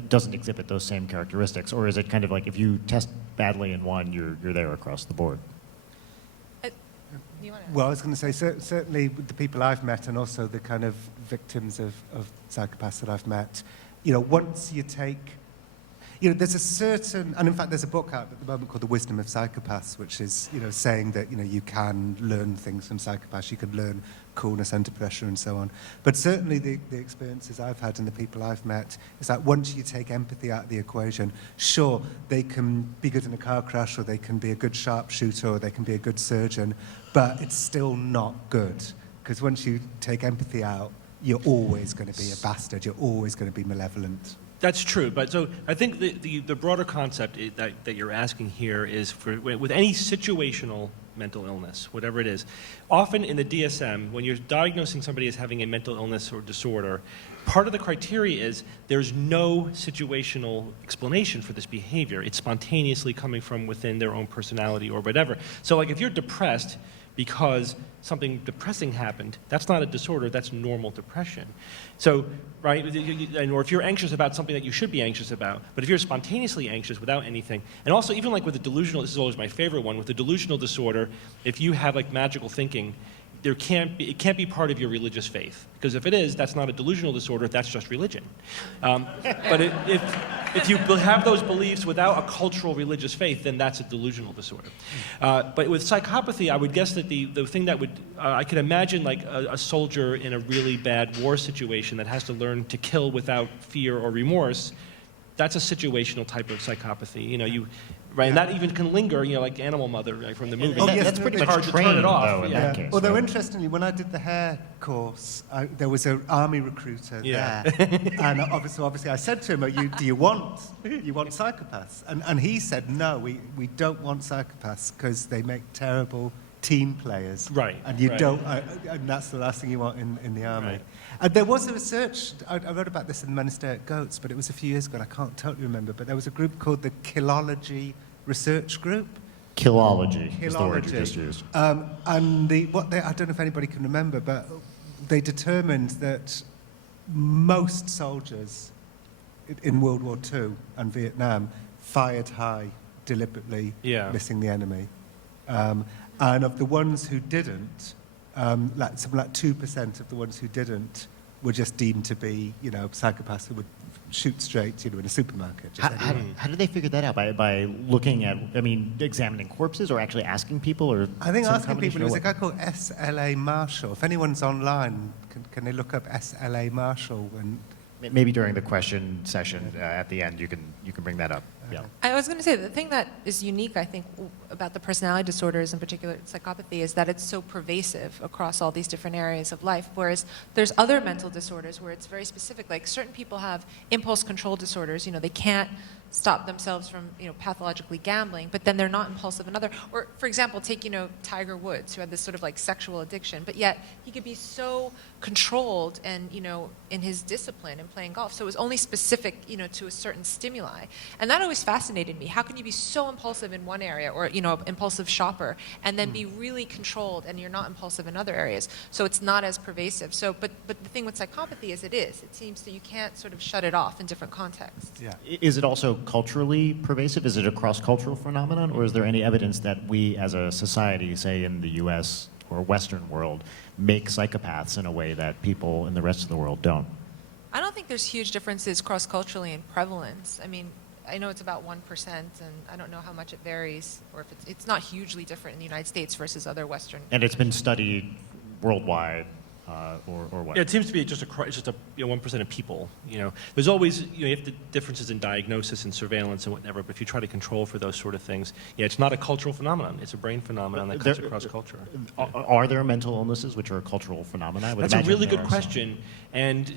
doesn't exhibit those same characteristics? Or is it kind of like if you test badly in one, you're there across the board? Well, I was going to say, certainly with the people I've met and also the kind of victims of psychopaths that I've met, once you take, there's a certain, and in fact there's a book out at the moment called The Wisdom of Psychopaths, which is, saying that, you can learn things from psychopaths, you can learn coolness under pressure and so on. But certainly the experiences I've had and the people I've met is that once you take empathy out of the equation, sure, they can be good in a car crash, or they can be a good sharpshooter, or they can be a good surgeon, but it's still not good. Because once you take empathy out, you're always going to be a bastard. You're always going to be malevolent. That's true, but so I think the broader concept that you're asking here is with any situational mental illness, whatever it is, often in the DSM, when you're diagnosing somebody as having a mental illness or disorder, part of the criteria is there's no situational explanation for this behavior. It's spontaneously coming from within their own personality or whatever. So like if you're depressed, because something depressing happened. That's not a disorder, that's normal depression. So, right, or if you're anxious about something that you should be anxious about, but if you're spontaneously anxious without anything, and also even like with the delusional, this is always my favorite one, with the delusional disorder, if you have like magical thinking, it can't be part of your religious faith. Because if it is, that's not a delusional disorder, that's just religion. But if you have those beliefs without a cultural religious faith, then that's a delusional disorder. But with psychopathy, I would guess that the thing that would, I could imagine like a soldier in a really bad war situation that has to learn to kill without fear or remorse. That's a situational type of psychopathy. You know, right, and that even can linger, you know, like Animal Mother, right, from the movie. And yes, that's pretty it's much hard to turn it trained, off, though, in yeah. that case. Although, right? interestingly, when I did the hair course, there was an army recruiter Yeah. there. And obviously I said to him, do you want psychopaths? And he said, no, we don't want psychopaths because they make terrible team players. Right, And you right. don't, and that's the last thing you want in the army. Right. And there was a research, I wrote about this in the Monasteric Goats, but it was a few years ago, and I can't totally remember, but there was a group called the Killology Research Group. Killology is the word you just used. And I don't know if anybody can remember, but they determined that most soldiers in World War II and Vietnam fired high deliberately, Yeah. missing the enemy. And of the ones who didn't, something like 2% of the ones who didn't were just deemed to be, you know, psychopaths who would shoot straight, you know, in a supermarket. Just How did they figure that out? By looking at, I mean, examining corpses or actually asking people? Or I think some asking people, combination there was of a guy called S.L.A. Marshall. If anyone's online, can they look up S.L.A. Marshall? And Maybe during the question session at the end, you can bring that up. Yeah. I was going to say, the thing that is unique, I think, about the personality disorders, in particular psychopathy, is that it's so pervasive across all these different areas of life, whereas there's other mental disorders where it's very specific. Like certain people have impulse control disorders, you know, they can't stop themselves from, you know, pathologically gambling, but then they're not impulsive in other. Or, for example, take, you know, Tiger Woods, who had this sort of like sexual addiction, but yet he could be so controlled and, you know, in his discipline in playing golf. So it was only specific, you know, to a certain stimuli. And that always fascinated me. How can you be so impulsive in one area, or, you know, impulsive shopper, and then be really controlled and you're not impulsive in other areas? So it's not as pervasive. So, but the thing with psychopathy is it is. It seems that you can't sort of shut it off in different contexts. yeah. Is it also culturally pervasive? Is it a cross-cultural phenomenon? Or is there any evidence that we as a society, say in the US or Western world, make psychopaths in a way that people in the rest of the world don't? I don't think there's huge differences cross-culturally in prevalence. I mean, I know it's about 1%, and I don't know how much it varies, or if it's not hugely different in the United States versus other Western. And it's been studied worldwide, or what? Yeah, it seems to be just a you know, 1% of people. You know, there's always, you know, you have the differences in diagnosis and surveillance and whatever. But if you try to control for those sort of things, yeah, it's not a cultural phenomenon. It's a brain phenomenon that cuts across culture. Are there mental illnesses which are cultural phenomena? I would That's a imagine really there good are question, and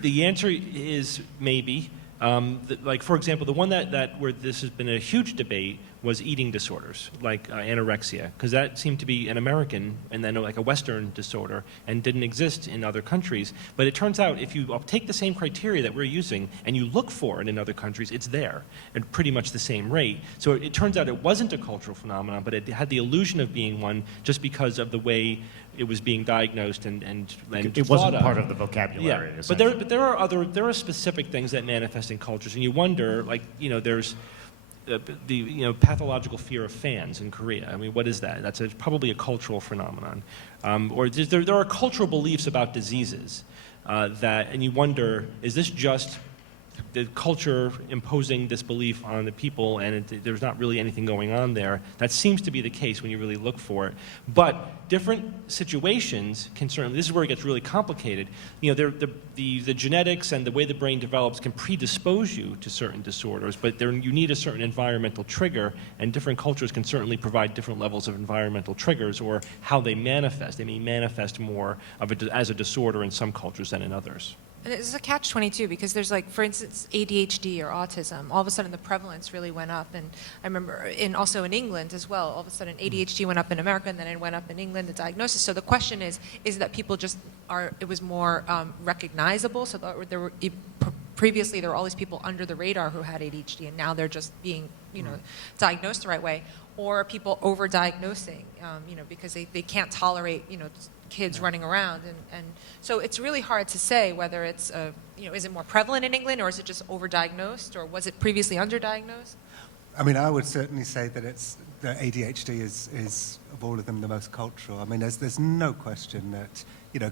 the answer is maybe. Like, for example, the one that where this has been a huge debate was eating disorders, like anorexia, because that seemed to be an American and then like a Western disorder and didn't exist in other countries. But it turns out if you take the same criteria that we're using and you look for it in other countries, it's there at pretty much the same rate. So it turns out it wasn't a cultural phenomenon, but it had the illusion of being one just because of the way it was being diagnosed and it wasn't part of the vocabulary. Yeah, but there are specific things that manifest in cultures, and you wonder, like, you know, there's the you know, pathological fear of fans in Korea. I mean, what is that? That's probably a cultural phenomenon. Or there are cultural beliefs about diseases and you wonder, is this just the culture imposing this belief on the people, and there's not really anything going on there? That seems to be the case when you really look for it. But different situations can certainly, this is where it gets really complicated. You know, the genetics and the way the brain develops can predispose you to certain disorders, but you need a certain environmental trigger, and different cultures can certainly provide different levels of environmental triggers or how they manifest. They may manifest more of it as a disorder in some cultures than in others. And it's a catch-22 because there's, like, for instance, ADHD or autism. All of a sudden the prevalence really went up, and I remember also in England as well, all of a sudden ADHD went up in America and then it went up in England, the diagnosis. So the question is that people just it was more recognizable, so there were previously there were all these people under the radar who had ADHD, and now they're just being, you know, diagnosed the right way. or people overdiagnosing, because they can't tolerate, kids running around. And so it's really hard to say whether it's, is it more prevalent in England, or is it just overdiagnosed, or was it previously underdiagnosed? I mean, I would certainly say that that ADHD is of all of them the most cultural. I mean, there's no question that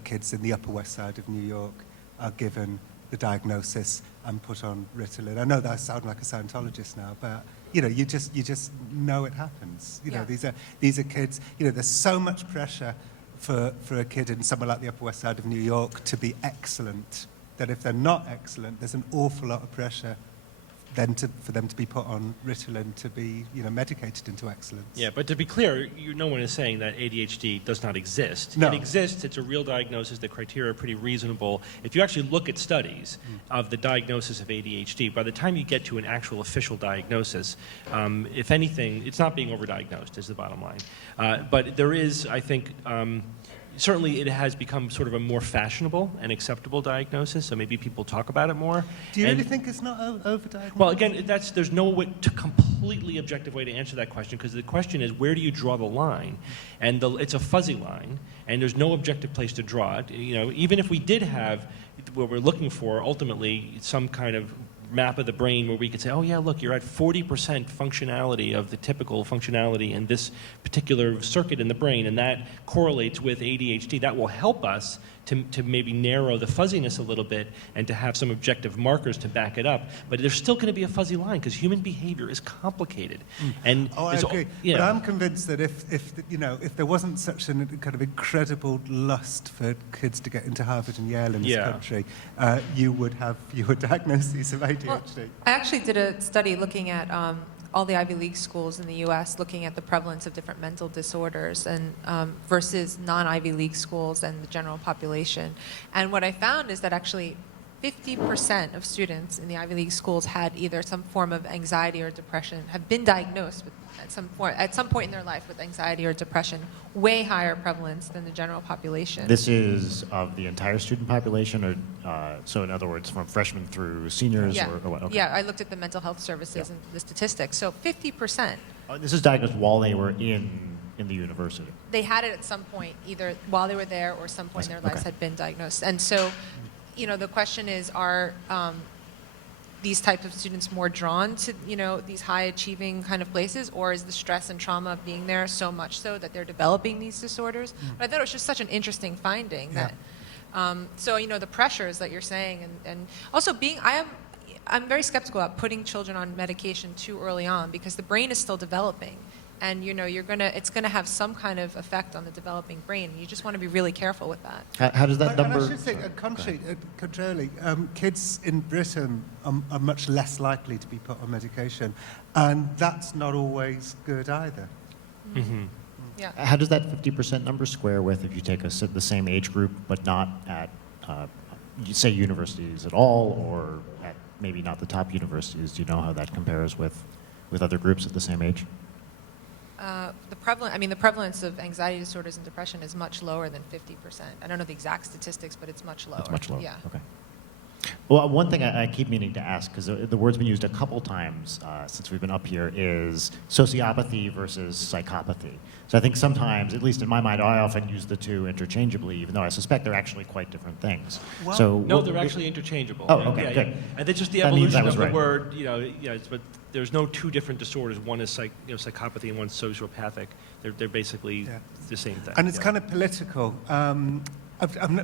kids in the Upper West Side of New York are given the diagnosis and put on Ritalin. I know that I sound like a Scientologist now, but you just know it happens. These are kids. There's so much pressure for a kid in somewhere like the Upper West Side of New York to be excellent that if they're not excellent, there's an awful lot of pressure then for them to be put on Ritalin to be medicated into excellence. Yeah, but to be clear, no one is saying that ADHD does not exist. No. It exists. It's a real diagnosis. The criteria are pretty reasonable. If you actually look at studies of the diagnosis of ADHD, by the time you get to an actual official diagnosis, if anything, it's not being overdiagnosed is the bottom line. But there is, I think, certainly it has become sort of a more fashionable and acceptable diagnosis, so maybe people talk about it more. Do you really think it's not overdiagnosed? Well, again, there's no completely objective way to answer that question, because the question is, where do you draw the line? And it's a fuzzy line, and there's no objective place to draw it. Even if we did have what we're looking for, ultimately, some kind of map of the brain where we could say, oh yeah, look, you're at 40% functionality of the typical functionality in this particular circuit in the brain, and that correlates with ADHD. That will help us to maybe narrow the fuzziness a little bit and to have some objective markers to back it up. But there's still going to be a fuzzy line because human behavior is complicated. And I agree. But I'm convinced that if there wasn't such a kind of incredible lust for kids to get into Harvard and Yale in this country, you would diagnose these of ADHD. Well, I actually did a study looking at all the Ivy League schools in the U.S., looking at the prevalence of different mental disorders and versus non-Ivy League schools and the general population. And what I found is that actually 50% of students in the Ivy League schools had either some form of anxiety or depression, have been diagnosed with, at some point in their life with anxiety or depression, way higher prevalence than the general population. This is of the entire student population, or so in other words, from freshmen through seniors, or what? Okay. Yeah, I looked at the mental health services and the statistics. So 50%. This is diagnosed while they were in the university. They had it at some point, either while they were there or some point in their lives had been diagnosed. And so, the question is, are these types of students more drawn to, these high achieving kind of places, or is the stress and trauma of being there so much so that they're developing these disorders? But I thought it was just such an interesting finding that, so, the pressures that you're saying, and also I'm very skeptical about putting children on medication too early on, because the brain is still developing. And it's gonna have some kind of effect on the developing brain. You just want to be really careful with that. How does that number? And I should say, contrarily, kids in Britain are much less likely to be put on medication, and that's not always good either. Mm-hmm. Yeah. How does that 50% number square with if you take the same age group, but not at, say, universities at all, or at maybe not the top universities? Do you know how that compares with other groups at the same age? The prevalence of anxiety disorders and depression is much lower than 50%. I don't know the exact statistics, but it's much lower. It's much lower. Yeah. Okay. Well, one thing I keep meaning to ask, because the word's been used a couple times since we've been up here, is sociopathy versus psychopathy. So I think sometimes, at least in my mind, I often use the two interchangeably, even though I suspect they're actually quite different things. Well, No, they're actually interchangeable. Oh, okay, Yeah, good. yeah. And that's just the That means evolution I was of the right. word, but there's no two different disorders. One is psychopathy and one's sociopathic. They're basically the same thing. And it's kind of political.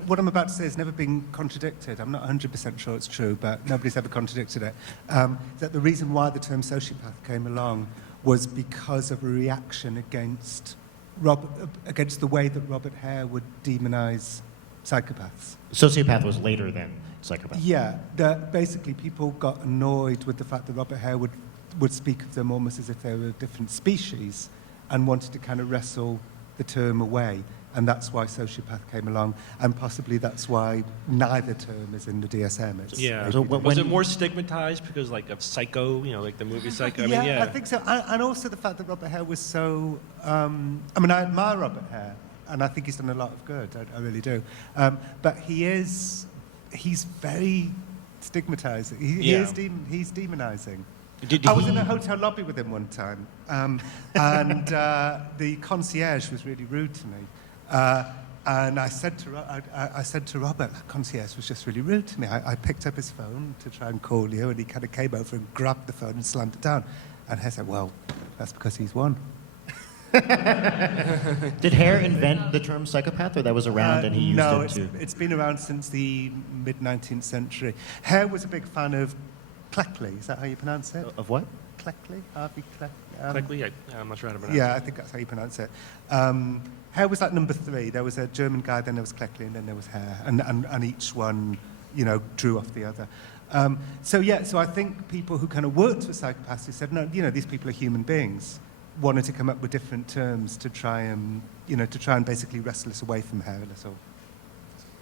What I'm about to say has never been contradicted. I'm not 100% sure it's true, but nobody's ever contradicted it. That the reason why the term sociopath came along was because of a reaction against the way that Robert Hare would demonize psychopaths. Sociopath was later than psychopath. Yeah, basically people got annoyed with the fact that Robert Hare would speak of them almost as if they were a different species, and wanted to kind of wrestle the term away. And that's why sociopath came along, and possibly that's why neither term is in the DSM. So was it more stigmatized because of Psycho, like the movie Psycho? I think so. And also the fact that Robert Hare was so... I admire Robert Hare, and I think he's done a lot of good. I really do. But he's very stigmatizing. He's demonizing. Did I was he- in a hotel lobby with him one time, and the concierge was really rude to me. And I said to Robert, that concierge was just really rude to me. I picked up his phone to try and call you, and he kind of came over and grabbed the phone and slammed it down. And I said, well, that's because he's won. Did Hare invent the term psychopath, or that was around and he used no, it too? it's been around since the mid-19th century. Hare was a big fan of Cleckley. Is that how you pronounce it? Of what? Cleckley? Harvey Quickly, I'm not sure how to pronounce Yeah, I think that's how you pronounce it. Hare was like number 3. There was a German guy, then there was Cleckley, and then there was Hare. And each one, drew off the other. So I think people who kind of worked with psychopaths who said, no, these people are human beings, wanted to come up with different terms to try and basically wrestle us away from Hare a little.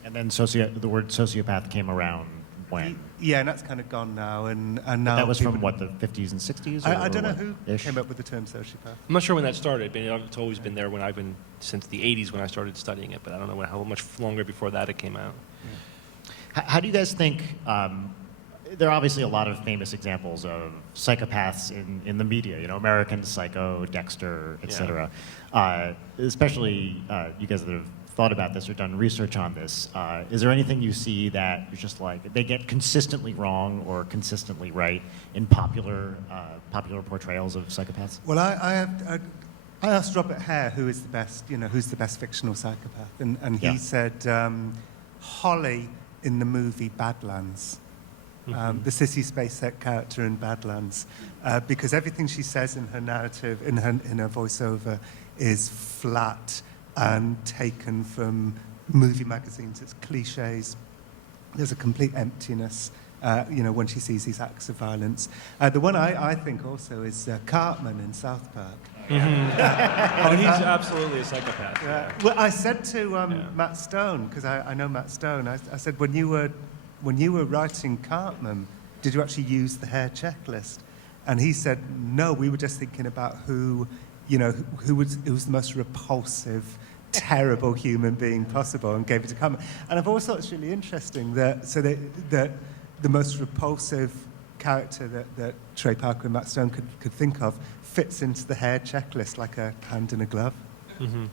And then the word sociopath came around when? Yeah, and that's kind of gone now. And now That was from people- what, the 50s and 60s? I don't know what? who Ish? came up with the term sociopath. I'm not sure when that started, but it's always been there since the 80s when I started studying it, but I don't know how much longer before that it came out. How do you guys think, there are obviously a lot of famous examples of psychopaths in the media, American Psycho, Dexter, et cetera. Especially you guys that have thought about this or done research on this, is there anything you see that you're just like, they get consistently wrong or consistently right in popular portrayals of psychopaths? Well, I asked Robert Hare who is the best, who's the best fictional psychopath, and he said Holly in the movie Badlands. The Sissy Spacek character in Badlands, because everything she says in her narrative, in her voiceover, is flat and taken from movie magazines. It's cliches. There's a complete emptiness, when she sees these acts of violence. The one I think also is Cartman in South Park. Oh, he's absolutely a psychopath. Well, I said to Matt Stone, because I know Matt Stone, I said, when you were writing Cartman, did you actually use the Hare checklist? And he said, no, we were just thinking about who was the most repulsive, terrible human being possible, and gave it to Cartman. And I've always thought it's really interesting that the most repulsive character that Trey Parker and Matt Stone could think of fits into the Hare checklist like a hand in a glove. Mm-hmm.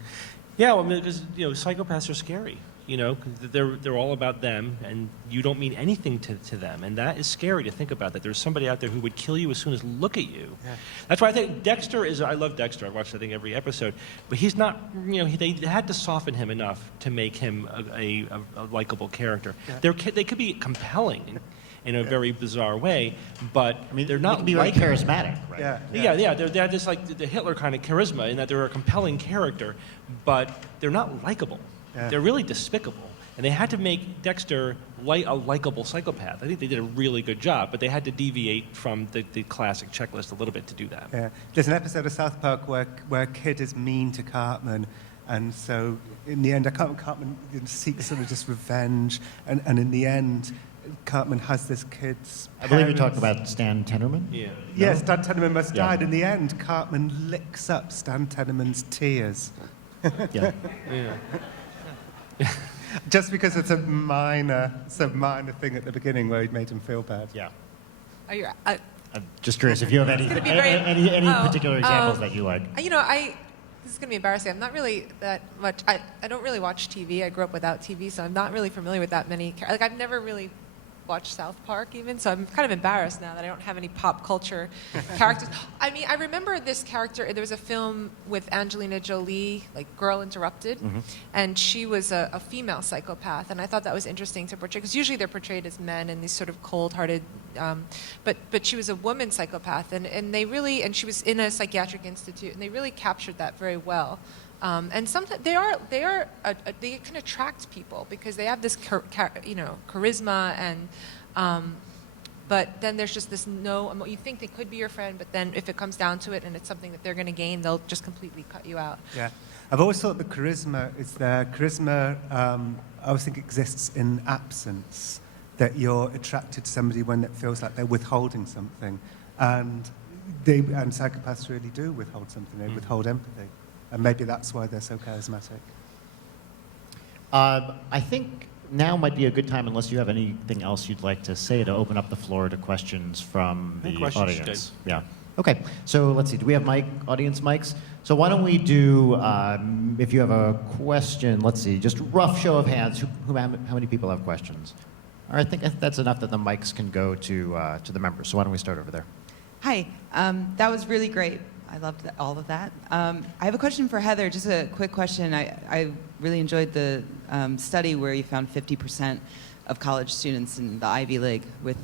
Yeah, well, because psychopaths are scary. 'Cause they're all about them, and you don't mean anything to them, and that is scary to think about. That there's somebody out there who would kill you as soon as look at you. Yeah. That's why I think Dexter is. I love Dexter. I watched I think every episode, but he's not. They had to soften him enough to make him a likable character. Yeah. They could be compelling in a very bizarre way, but they're not. They can be very charismatic, right? Yeah. They have this like the Hitler kind of charisma in that they're a compelling character, but they're not likable. Yeah. They're really despicable. And they had to make Dexter a likable psychopath. I think they did a really good job, but they had to deviate from the classic checklist a little bit to do that. Yeah. There's an episode of South Park where a kid is mean to Cartman, and so in the end, Cartman seeks sort of just revenge, and in the end, Cartman has this kid's I believe you're talking about Stan Tenorman? Yeah. Yes, Stan Tenorman must die. In the end, Cartman licks up Stan Tenorman's tears. Yeah. Yeah. Just because it's a minor thing at the beginning where he'd made him feel bad. Yeah. Are you? I'm just curious if you have any particular examples that you like. This is going to be embarrassing. I'm not really that much. I don't really watch TV. I grew up without TV, so I'm not really familiar with that many. I've never really watched South Park even, so I'm kind of embarrassed now that I don't have any pop culture characters. I remember this character. There was a film with Angelina Jolie, like Girl Interrupted, and she was a female psychopath, and I thought that was interesting to portray, because usually they're portrayed as men and these sort of cold-hearted, but she was a woman psychopath, and she was in a psychiatric institute, and they really captured that very well. And sometimes they can attract people because they have this charisma, and but then there's just this you think they could be your friend, but then if it comes down to it and it's something that they're going to gain, they'll just completely cut you out. Yeah, I've always thought the charisma is there. Charisma, I always think exists in absence, that you're attracted to somebody when it feels like they're withholding something, and psychopaths really do withhold something. They withhold empathy. And maybe that's why they're so charismatic. I think now might be a good time, unless you have anything else you'd like to say, to open up the floor to questions from the questions, audience. Yeah. Okay. So let's see. Do we have audience mics? So why don't we do, if you have a question, let's see, just rough show of hands. How many people have questions? All right, I think that's enough that the mics can go to the members. So why don't we start over there? Hi, that was really great. I loved all of that. I have a question for Heather, just a quick question. I really enjoyed the study where you found 50% of college students in the Ivy League with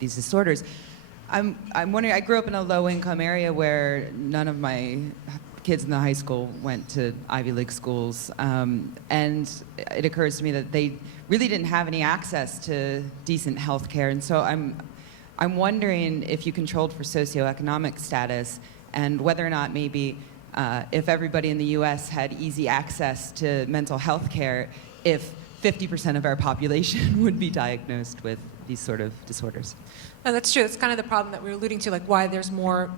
these disorders. I'm wondering, I grew up in a low-income area where none of my kids in the high school went to Ivy League schools, and it occurs to me that they really didn't have any access to decent health care, and so I'm wondering if you controlled for socioeconomic status and whether or not maybe if everybody in the U.S. had easy access to mental health care, if 50% of our population would be diagnosed with these sort of disorders. No, that's true. That's kind of the problem that we were alluding to, like why there's more,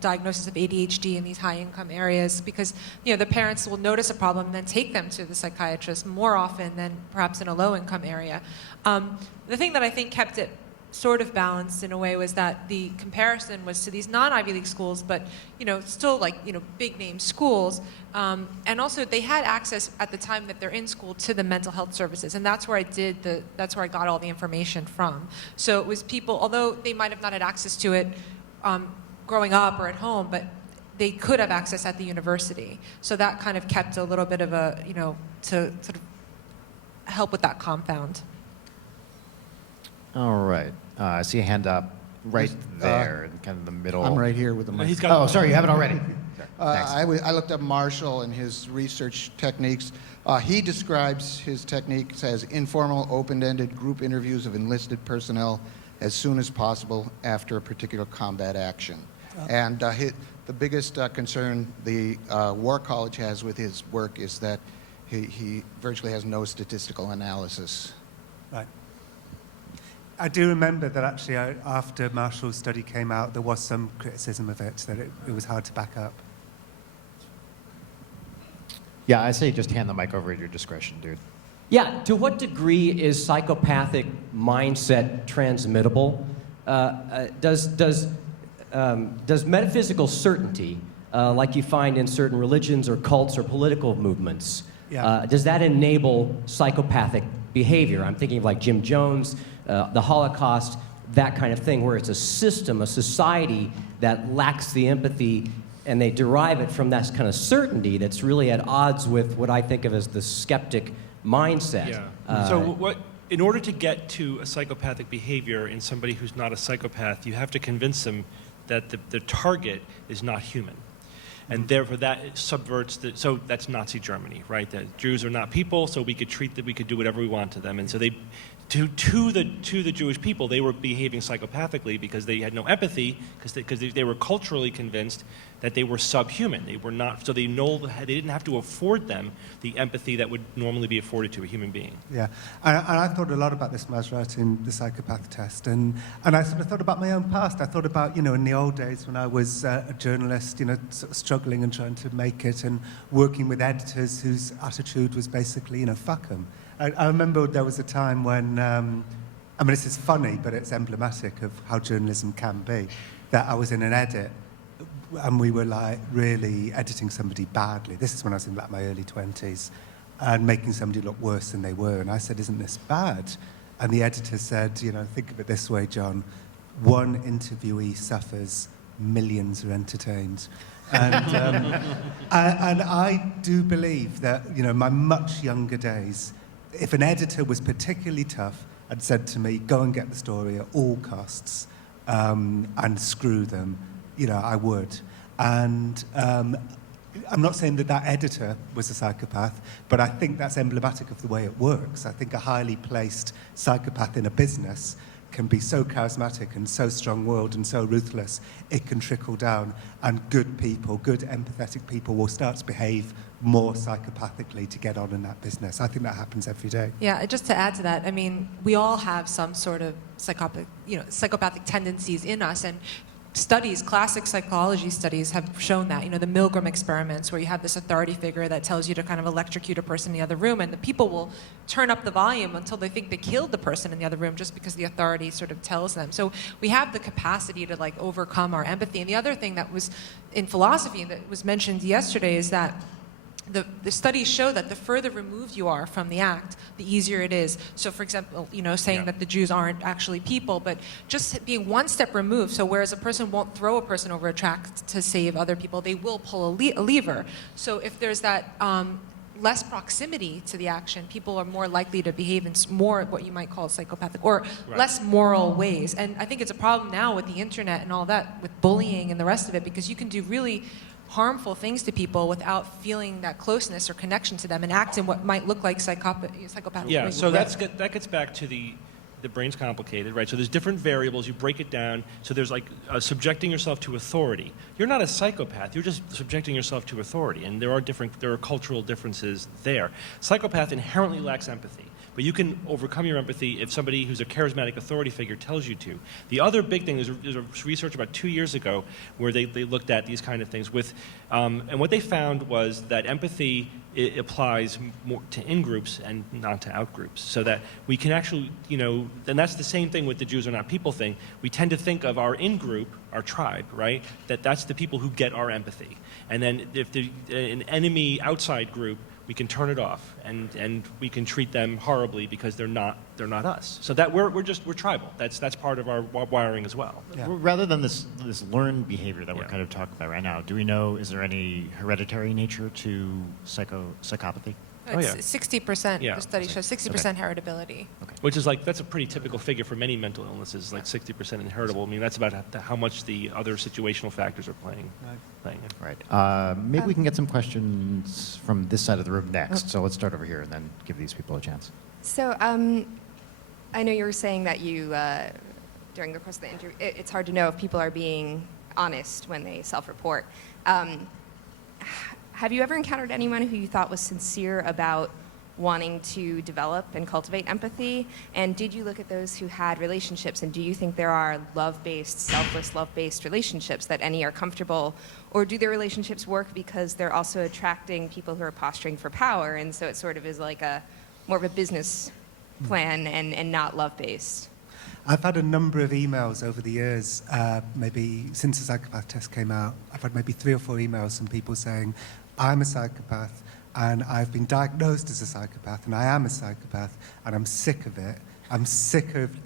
diagnosis of ADHD in these high-income areas, because, the parents will notice a problem and then take them to the psychiatrist more often than perhaps in a low-income area. The thing that I think kept it sort of balanced in a way was that the comparison was to these non-Ivy League schools, but still big name schools, and also they had access at the time that they're in school to the mental health services, and that's where I got all the information from. So it was people, although they might have not had access to it growing up or at home, but they could have access at the university. So that kind of kept a little bit of a to sort of help with that compound. All right. I see a hand up right there, in kind of the middle. I'm right here with the mic. He's got- Oh, sorry, you have it already. Thanks. I looked up Marshall and his research techniques. He describes his techniques as informal, open-ended group interviews of enlisted personnel as soon as possible after a particular combat action. And the biggest concern the War College has with his work is that he virtually has no statistical analysis. Right. I do remember that actually after Marshall's study came out, there was some criticism of it, that it was hard to back up. Yeah, I say just hand the mic over at your discretion, dude. Yeah, to what degree is psychopathic mindset transmittable? Does metaphysical certainty, like you find in certain religions or cults or political movements, does that enable psychopathic behavior? I'm thinking of like Jim Jones, the Holocaust, that kind of thing, where it's a system, a society that lacks the empathy, and they derive it from that kind of certainty that's really at odds with what I think of as the skeptic mindset. Yeah. So in order to get to a psychopathic behavior in somebody who's not a psychopath, you have to convince them that the target is not human. And therefore that subverts so that's Nazi Germany, right? That Jews are not people, so we could treat them, we could do whatever we want to them. And so they, to the Jewish people, they were behaving psychopathically because they had no empathy, because they were culturally convinced that they were subhuman. They were not, so they didn't have to afford them the empathy that would normally be afforded to a human being. Yeah, and I thought a lot about this when I was writing the Psychopathy Test, and I sort of thought about my own past. I thought about, in the old days when I was a journalist, sort of struggling and trying to make it, and working with editors whose attitude was basically, fuck them. I remember there was a time when, this is funny, but it's emblematic of how journalism can be, that I was in an edit, and we were really editing somebody badly. This is when I was in my early 20s, and making somebody look worse than they were. And I said, isn't this bad? And the editor said, think of it this way, John, one interviewee suffers, millions are entertained. And, and I do believe that, my much younger days, if an editor was particularly tough and said to me, go and get the story at all costs, and screw them, I would. And I'm not saying that editor was a psychopath, but I think that's emblematic of the way it works. I think a highly placed psychopath in a business can be so charismatic and so strong-willed and so ruthless, it can trickle down, and good people, good empathetic people will start to behave more psychopathically to get on in that business. I think that happens every day. Yeah, just to add to that, we all have some sort of psychopathic tendencies in us, and studies, classic psychology studies have shown that, the Milgram experiments where you have this authority figure that tells you to kind of electrocute a person in the other room, and the people will turn up the volume until they think they killed the person in the other room just because the authority sort of tells them. So we have the capacity to like overcome our empathy. And the other thing that was in philosophy that was mentioned yesterday is that the studies show that the further removed you are from the act, the easier it is. So for example, saying that the Jews aren't actually people, but just being one step removed, so whereas a person won't throw a person over a track to save other people, they will pull a lever. So if there's that less proximity to the action, people are more likely to behave in more what you might call psychopathic or less moral ways. And I think it's a problem now with the internet and all that, with bullying and the rest of it, because you can do really harmful things to people without feeling that closeness or connection to them and act in what might look like psychopathic. Yeah, so that gets back to the brain's complicated, right? So there's different variables, you break it down. So there's like subjecting yourself to authority. You're not a psychopath, you're just subjecting yourself to authority. And there are cultural differences there. Psychopath inherently lacks empathy. But you can overcome your empathy if somebody who's a charismatic authority figure tells you to. The other big thing, there's a research about 2 years ago where they looked at these kind of things with, and what they found was that empathy applies more to in-groups and not to out-groups. So that we can actually, and that's the same thing with the Jews are not people thing. We tend to think of our in-group, our tribe, right? That's the people who get our empathy. And then if an enemy outside group, we can turn it off, and we can treat them horribly because they're not us. So that we're tribal. That's part of our wiring as well. Yeah. Rather than this learned behavior that we're kind of talking about right now, do we know, is there any hereditary nature to psychopathy? It's 60%, Yeah. the study shows 60% heritability. Which is that's a pretty typical figure for many mental illnesses, like 60% inheritable. I mean, that's about how much the other situational factors are playing. Right. Maybe we can get some questions from this side of the room next. So let's start over here and then give these people a chance. So I know you were saying that you, during the course of the interview, it's hard to know if people are being honest when they self-report. Have you ever encountered anyone who you thought was sincere about wanting to develop and cultivate empathy? And did you look at those who had relationships, and do you think there are love-based, selfless, love-based relationships that any are comfortable? Or do their relationships work because they're also attracting people who are posturing for power, and so it sort of is like more of a business plan and not love-based? I've had a number of emails over the years, maybe since the Psychopathy Test came out. I've had maybe 3 or 4 emails from people saying, I'm a psychopath, and I've been diagnosed as a psychopath, and I am a psychopath, and I'm sick of it. I'm sick of,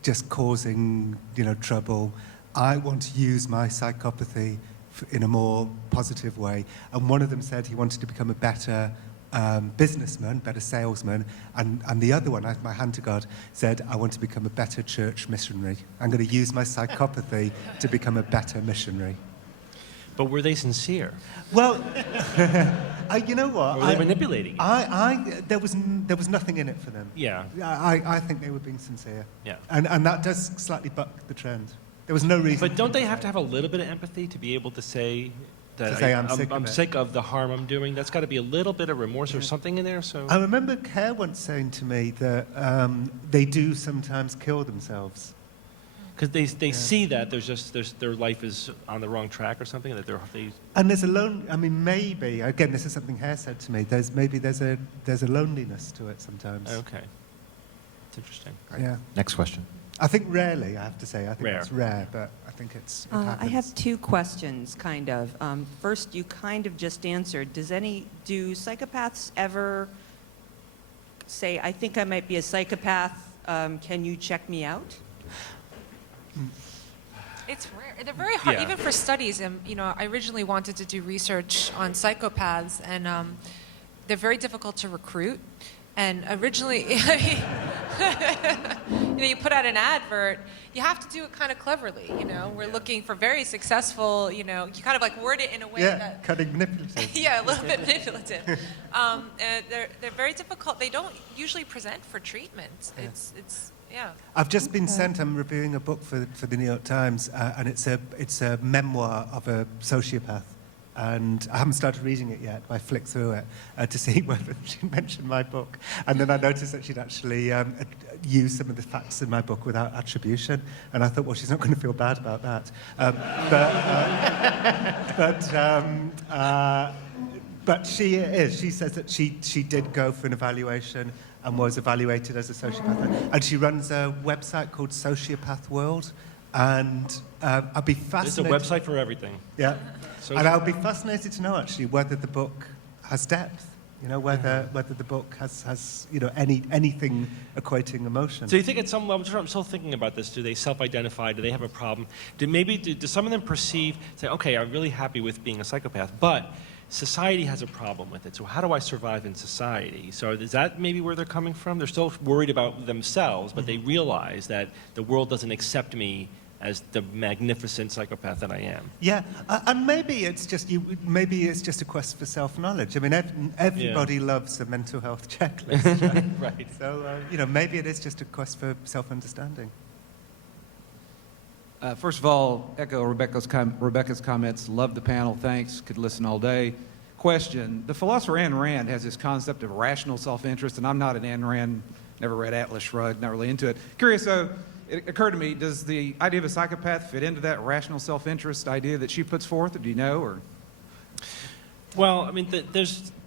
just causing, trouble. I want to use my psychopathy in a more positive way. And one of them said he wanted to become a better businessman, better salesman, and the other one, my hand to God, said, I want to become a better church missionary. I'm going to use my psychopathy to become a better missionary. But were they sincere? Well, you know what? Or were they manipulating? There was nothing in it for them. Yeah. I think they were being sincere. Yeah. And that does slightly buck the trend. There was no reason. But don't they have to have a little bit of empathy to be able to say that I'm sick of the harm I'm doing? That's got to be a little bit of remorse or something in there. So I remember Care once saying to me that they do sometimes kill themselves. because they see that their life is on the wrong track or something, that they. And there's maybe again, this is something Hare said to me. There's a loneliness to it sometimes. Okay, it's interesting. Yeah. Next question. I think rarely, I have to say. I think Rare. it's rare, but I think it I happens. have 2 questions, kind of. First, you kind of just answered. Do psychopaths ever say, I think I might be a psychopath, can you check me out? It's rare. They're very hard, Yeah. even for studies. And I originally wanted to do research on psychopaths, and they're very difficult to recruit. And originally, you put out an advert, you have to do it kind of cleverly. We're looking for very successful. You kind of like word it in a way that. Kind of manipulative. Yeah, a little bit manipulative. They're very difficult. They don't usually present for treatment. It's. Yeah. I've just been sent. I'm reviewing a book for the New York Times, and it's a memoir of a sociopath, and I haven't started reading it yet, but I flicked through it to see whether she mentioned my book. And then I noticed that she'd actually used some of the facts in my book without attribution, and I thought, well, she's not going to feel bad about that. But she is. She says that she did go for an evaluation and was evaluated as a sociopath. And she runs a website called Sociopath World. And I'd be fascinated. There's a website for everything. Yeah. And I would be fascinated to know, actually, whether the book has depth. You know, whether the book has you know, anything equating emotion. So you think at some level, I'm still thinking about this, do they self-identify, do they have a problem? Do some of them perceive, say, okay, I'm really happy with being a psychopath, but society has a problem with it, so how do I survive in society? So is that maybe where they're coming from? They're still worried about themselves, but they realize that the world doesn't accept me as the magnificent psychopath that I am. Yeah, and maybe it's just a quest for self-knowledge. I mean, everybody loves a mental health checklist, right? Right. So you know, maybe it is just a quest for self-understanding. First of all, echo Rebecca's comments. Love the panel. Thanks. Could listen all day. Question: the philosopher Ayn Rand has this concept of rational self-interest, and I'm not an Ayn Rand. Never read Atlas Shrugged. Not really into it. Curious though. It occurred to me, does the idea of a psychopath fit into that rational self-interest idea that she puts forth, or do you know? Or? Well, I mean,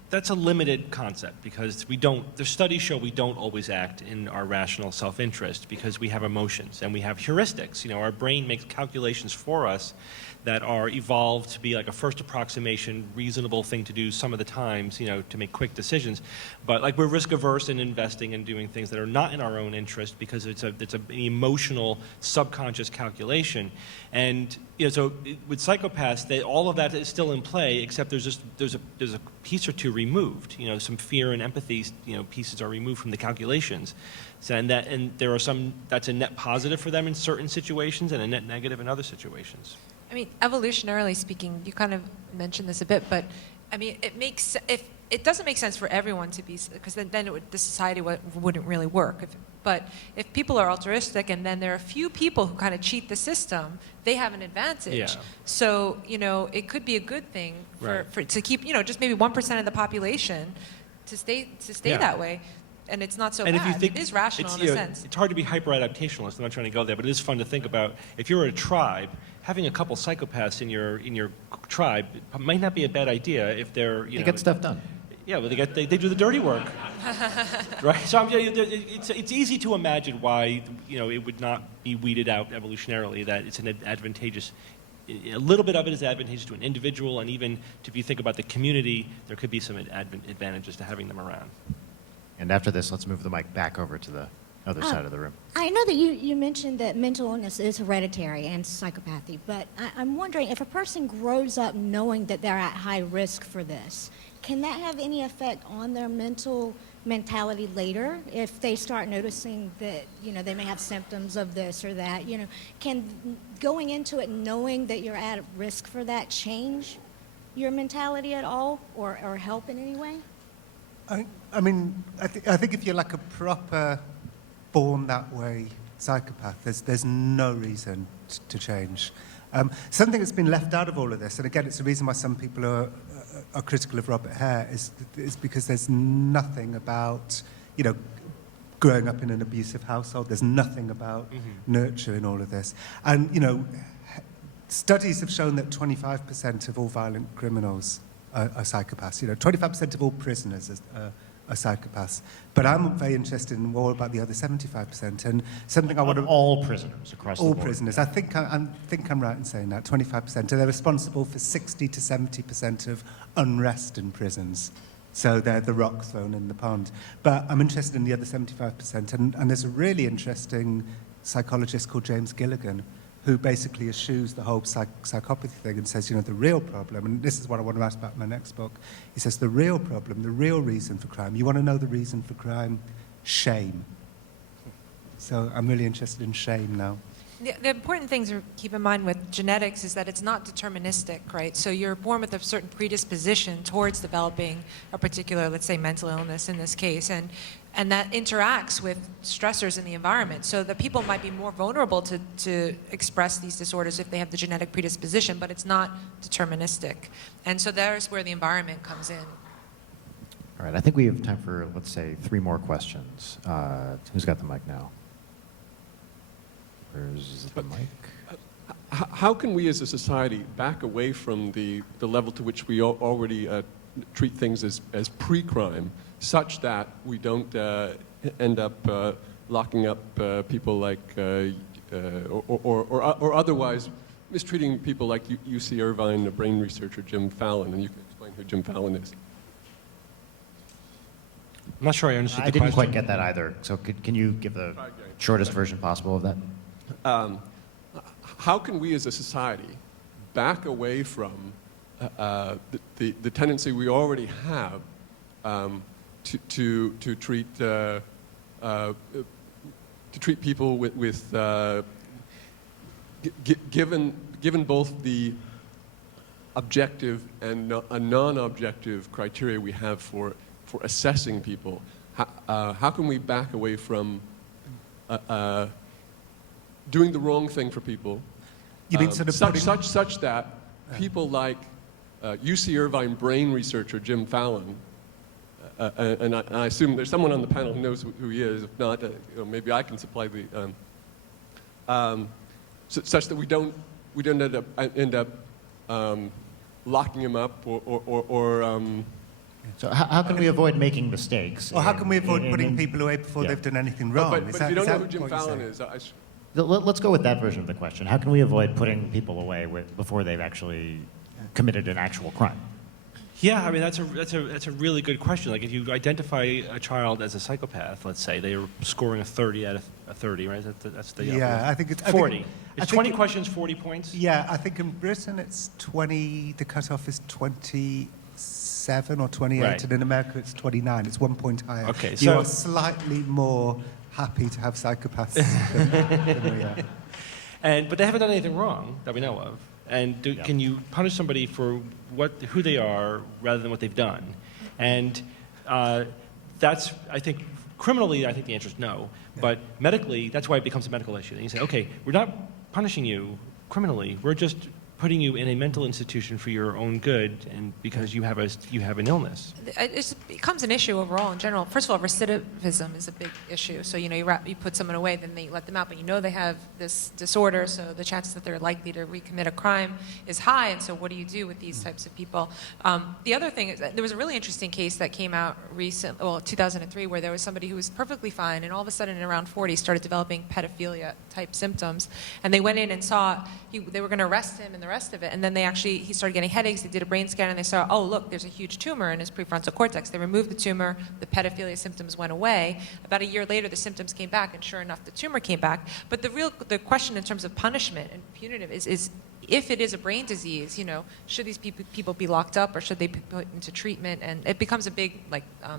that's a limited concept because the studies show we don't always act in our rational self-interest because we have emotions and we have heuristics. You know, our brain makes calculations for us that are evolved to be like a first approximation, reasonable thing to do some of the times, you know, to make quick decisions. But like we're risk averse in investing and doing things that are not in our own interest because it's an emotional, subconscious calculation. And you know, so with psychopaths, all of that is still in play, except there's a piece or two removed. You know, some fear and empathy, you know, pieces are removed from the calculations. So, and there are some that's a net positive for them in certain situations and a net negative in other situations. I mean, evolutionarily speaking, you kind of mentioned this a bit, but I mean, it doesn't make sense for everyone to be, because then the society wouldn't really work. But if people are altruistic and then there are a few people who kind of cheat the system, they have an advantage. Yeah. So, you know, it could be a good thing to keep, you know, just maybe 1% of the population to stay that way. And it's not so bad. If you think it is rational in a sense. It's hard to be hyper-adaptationalist. I'm not trying to go there, but it is fun to think about. If you're a tribe, having a couple psychopaths in your tribe might not be a bad idea if they're, you know... They get stuff done. Yeah, well, they do the dirty work. Right? So it's easy to imagine why, you know, it would not be weeded out evolutionarily, that it's an advantageous... A little bit of it is advantageous to an individual, and even if you think about the community, there could be some advantages to having them around. And after this, let's move the mic back over to the other side of the room. I know that you mentioned that mental illness is hereditary and psychopathy, but I'm wondering if a person grows up knowing that they're at high risk for this, can that have any effect on their mentality later if they start noticing that, you know, they may have symptoms of this or that? You know, can going into it knowing that you're at risk for that change your mentality at all or help in any way? I mean, I think if you're like a proper born that way psychopath, there's no reason to change. Something that's been left out of all of this, and again, it's the reason why some people are critical of Robert Hare, is because there's nothing about, you know, growing up in an abusive household. There's nothing about nurture in all of this. And, you know, studies have shown that 25% of all violent criminals are psychopaths. You know, 25% of all prisoners are psychopaths. But I'm very interested in more about the other 75%. And something I want to... All prisoners across the board. All prisoners. I think I'm right in saying that, 25%. And they're responsible for 60 to 70% of unrest in prisons. So they're the rock thrown in the pond. But I'm interested in the other 75%. And there's a really interesting psychologist called James Gilligan, who basically eschews the whole psychopathy thing and says, you know, the real problem, and this is what I want to ask about in my next book, he says the real problem, the real reason for crime, you want to know the reason for crime? Shame. So I'm really interested in shame now. The important thing to keep in mind with genetics is that it's not deterministic, right? So you're born with a certain predisposition towards developing a particular, let's say, mental illness in this case, and that interacts with stressors in the environment. So that people might be more vulnerable to express these disorders if they have the genetic predisposition, but it's not deterministic. And so there's where the environment comes in. All right, I think we have time for, let's say, 3 more questions. Who's got the mic now? Where's the mic? How can we as a society back away from the level to which we already treat things as pre-crime, such that we don't end up locking up people like, or otherwise mistreating people like UC Irvine brain researcher Jim Fallon, and you can explain who Jim Fallon is. I'm not sure I understood I the didn't question. quite get that either. So can you give the shortest version possible of that? How can we as a society back away from the tendency we already have to treat people with given both the objective and a non-objective criteria we have for assessing people? How can we back away from doing the wrong thing for people? You mean sort of such that people like UC Irvine brain researcher Jim Fallon, and I assume there's someone on the panel who knows who he is. If not, maybe I can supply the such that we don't end up locking him up or So how can we avoid making mistakes? Or how can we avoid putting people away before they've done anything wrong? But if you don't know who Jim Fallon is, Let's go with that version of the question. How can we avoid putting people away before they've actually committed an actual crime? Yeah, I mean that's a really good question. Like if you identify a child as a psychopath, let's say they're scoring a 30 out of a 30, right? That's the Yeah, I think it's 40. I It's think 20 questions, 40 points. Yeah, I think in Britain it's 20. The cutoff is 27 or 28, Right. and in America it's 29. It's 1 point higher. Okay, you so- are slightly more happy to have psychopaths than we are. But they haven't done anything wrong that we know of. And can you punish somebody for who they are rather than what they've done? And that's, I think, criminally, I think the answer is no. Yeah. But medically, that's why it becomes a medical issue. And you say, okay, we're not punishing you criminally. We're just putting you in a mental institution for your own good, and because you have an illness. It becomes an issue overall in general. First of all, recidivism is a big issue. So you put someone away, then they let them out, but they have this disorder, so the chances that they're likely to recommit a crime is high. And so what do you do with these types of people? The other thing is that there was a really interesting case that came out 2003, where there was somebody who was perfectly fine, and all of a sudden, around 40, started developing pedophilia type symptoms, and they went in and saw they were going to arrest him and the rest of it, and then he started getting headaches. They did a brain scan and they saw, oh look, there's a huge tumor in his prefrontal cortex. They removed the tumor, the pedophilia symptoms went away. About a year later, the symptoms came back, and sure enough, the tumor came back. But the question in terms of punishment and punitive is if it is a brain disease, should these people be locked up, or should they be put into treatment? And it becomes a big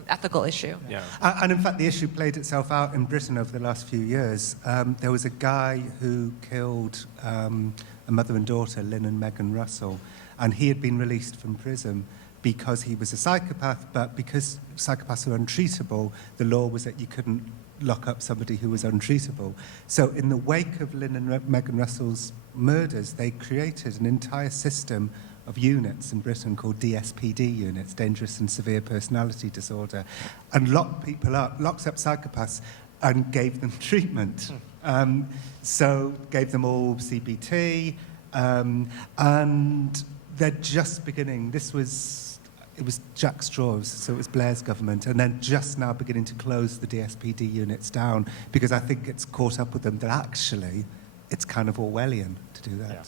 ethical issue. Yeah. And in fact, the issue played itself out in Britain over the last few years. There was a guy who killed a mother and daughter, Lynn and Megan Russell, and he had been released from prison because he was a psychopath, but because psychopaths are untreatable, the law was that you couldn't lock up somebody who was untreatable. So in the wake of Lynn and Megan Russell's murders, they created an entire system of units in Britain called DSPD units, Dangerous and Severe Personality Disorder, and locked people up, locked up psychopaths, and gave them treatment. So gave them all CBT, and they're just beginning. It was Jack Straw's, so it was Blair's government, and then just now beginning to close the DSPD units down, because I think it's caught up with them that actually it's kind of Orwellian to do that. Yeah.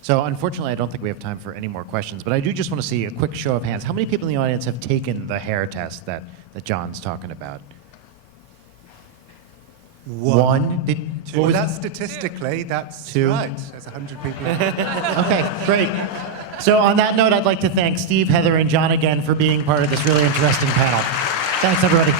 So unfortunately, I don't think we have time for any more questions, but I do just want to see a quick show of hands. How many people in the audience have taken the hair test that John's talking about? One? Well, that's statistically, that's Two. right. There's 100 people. Okay, great. So on that note, I'd like to thank Steve, Heather, and John again for being part of this really interesting panel. Thanks, everybody.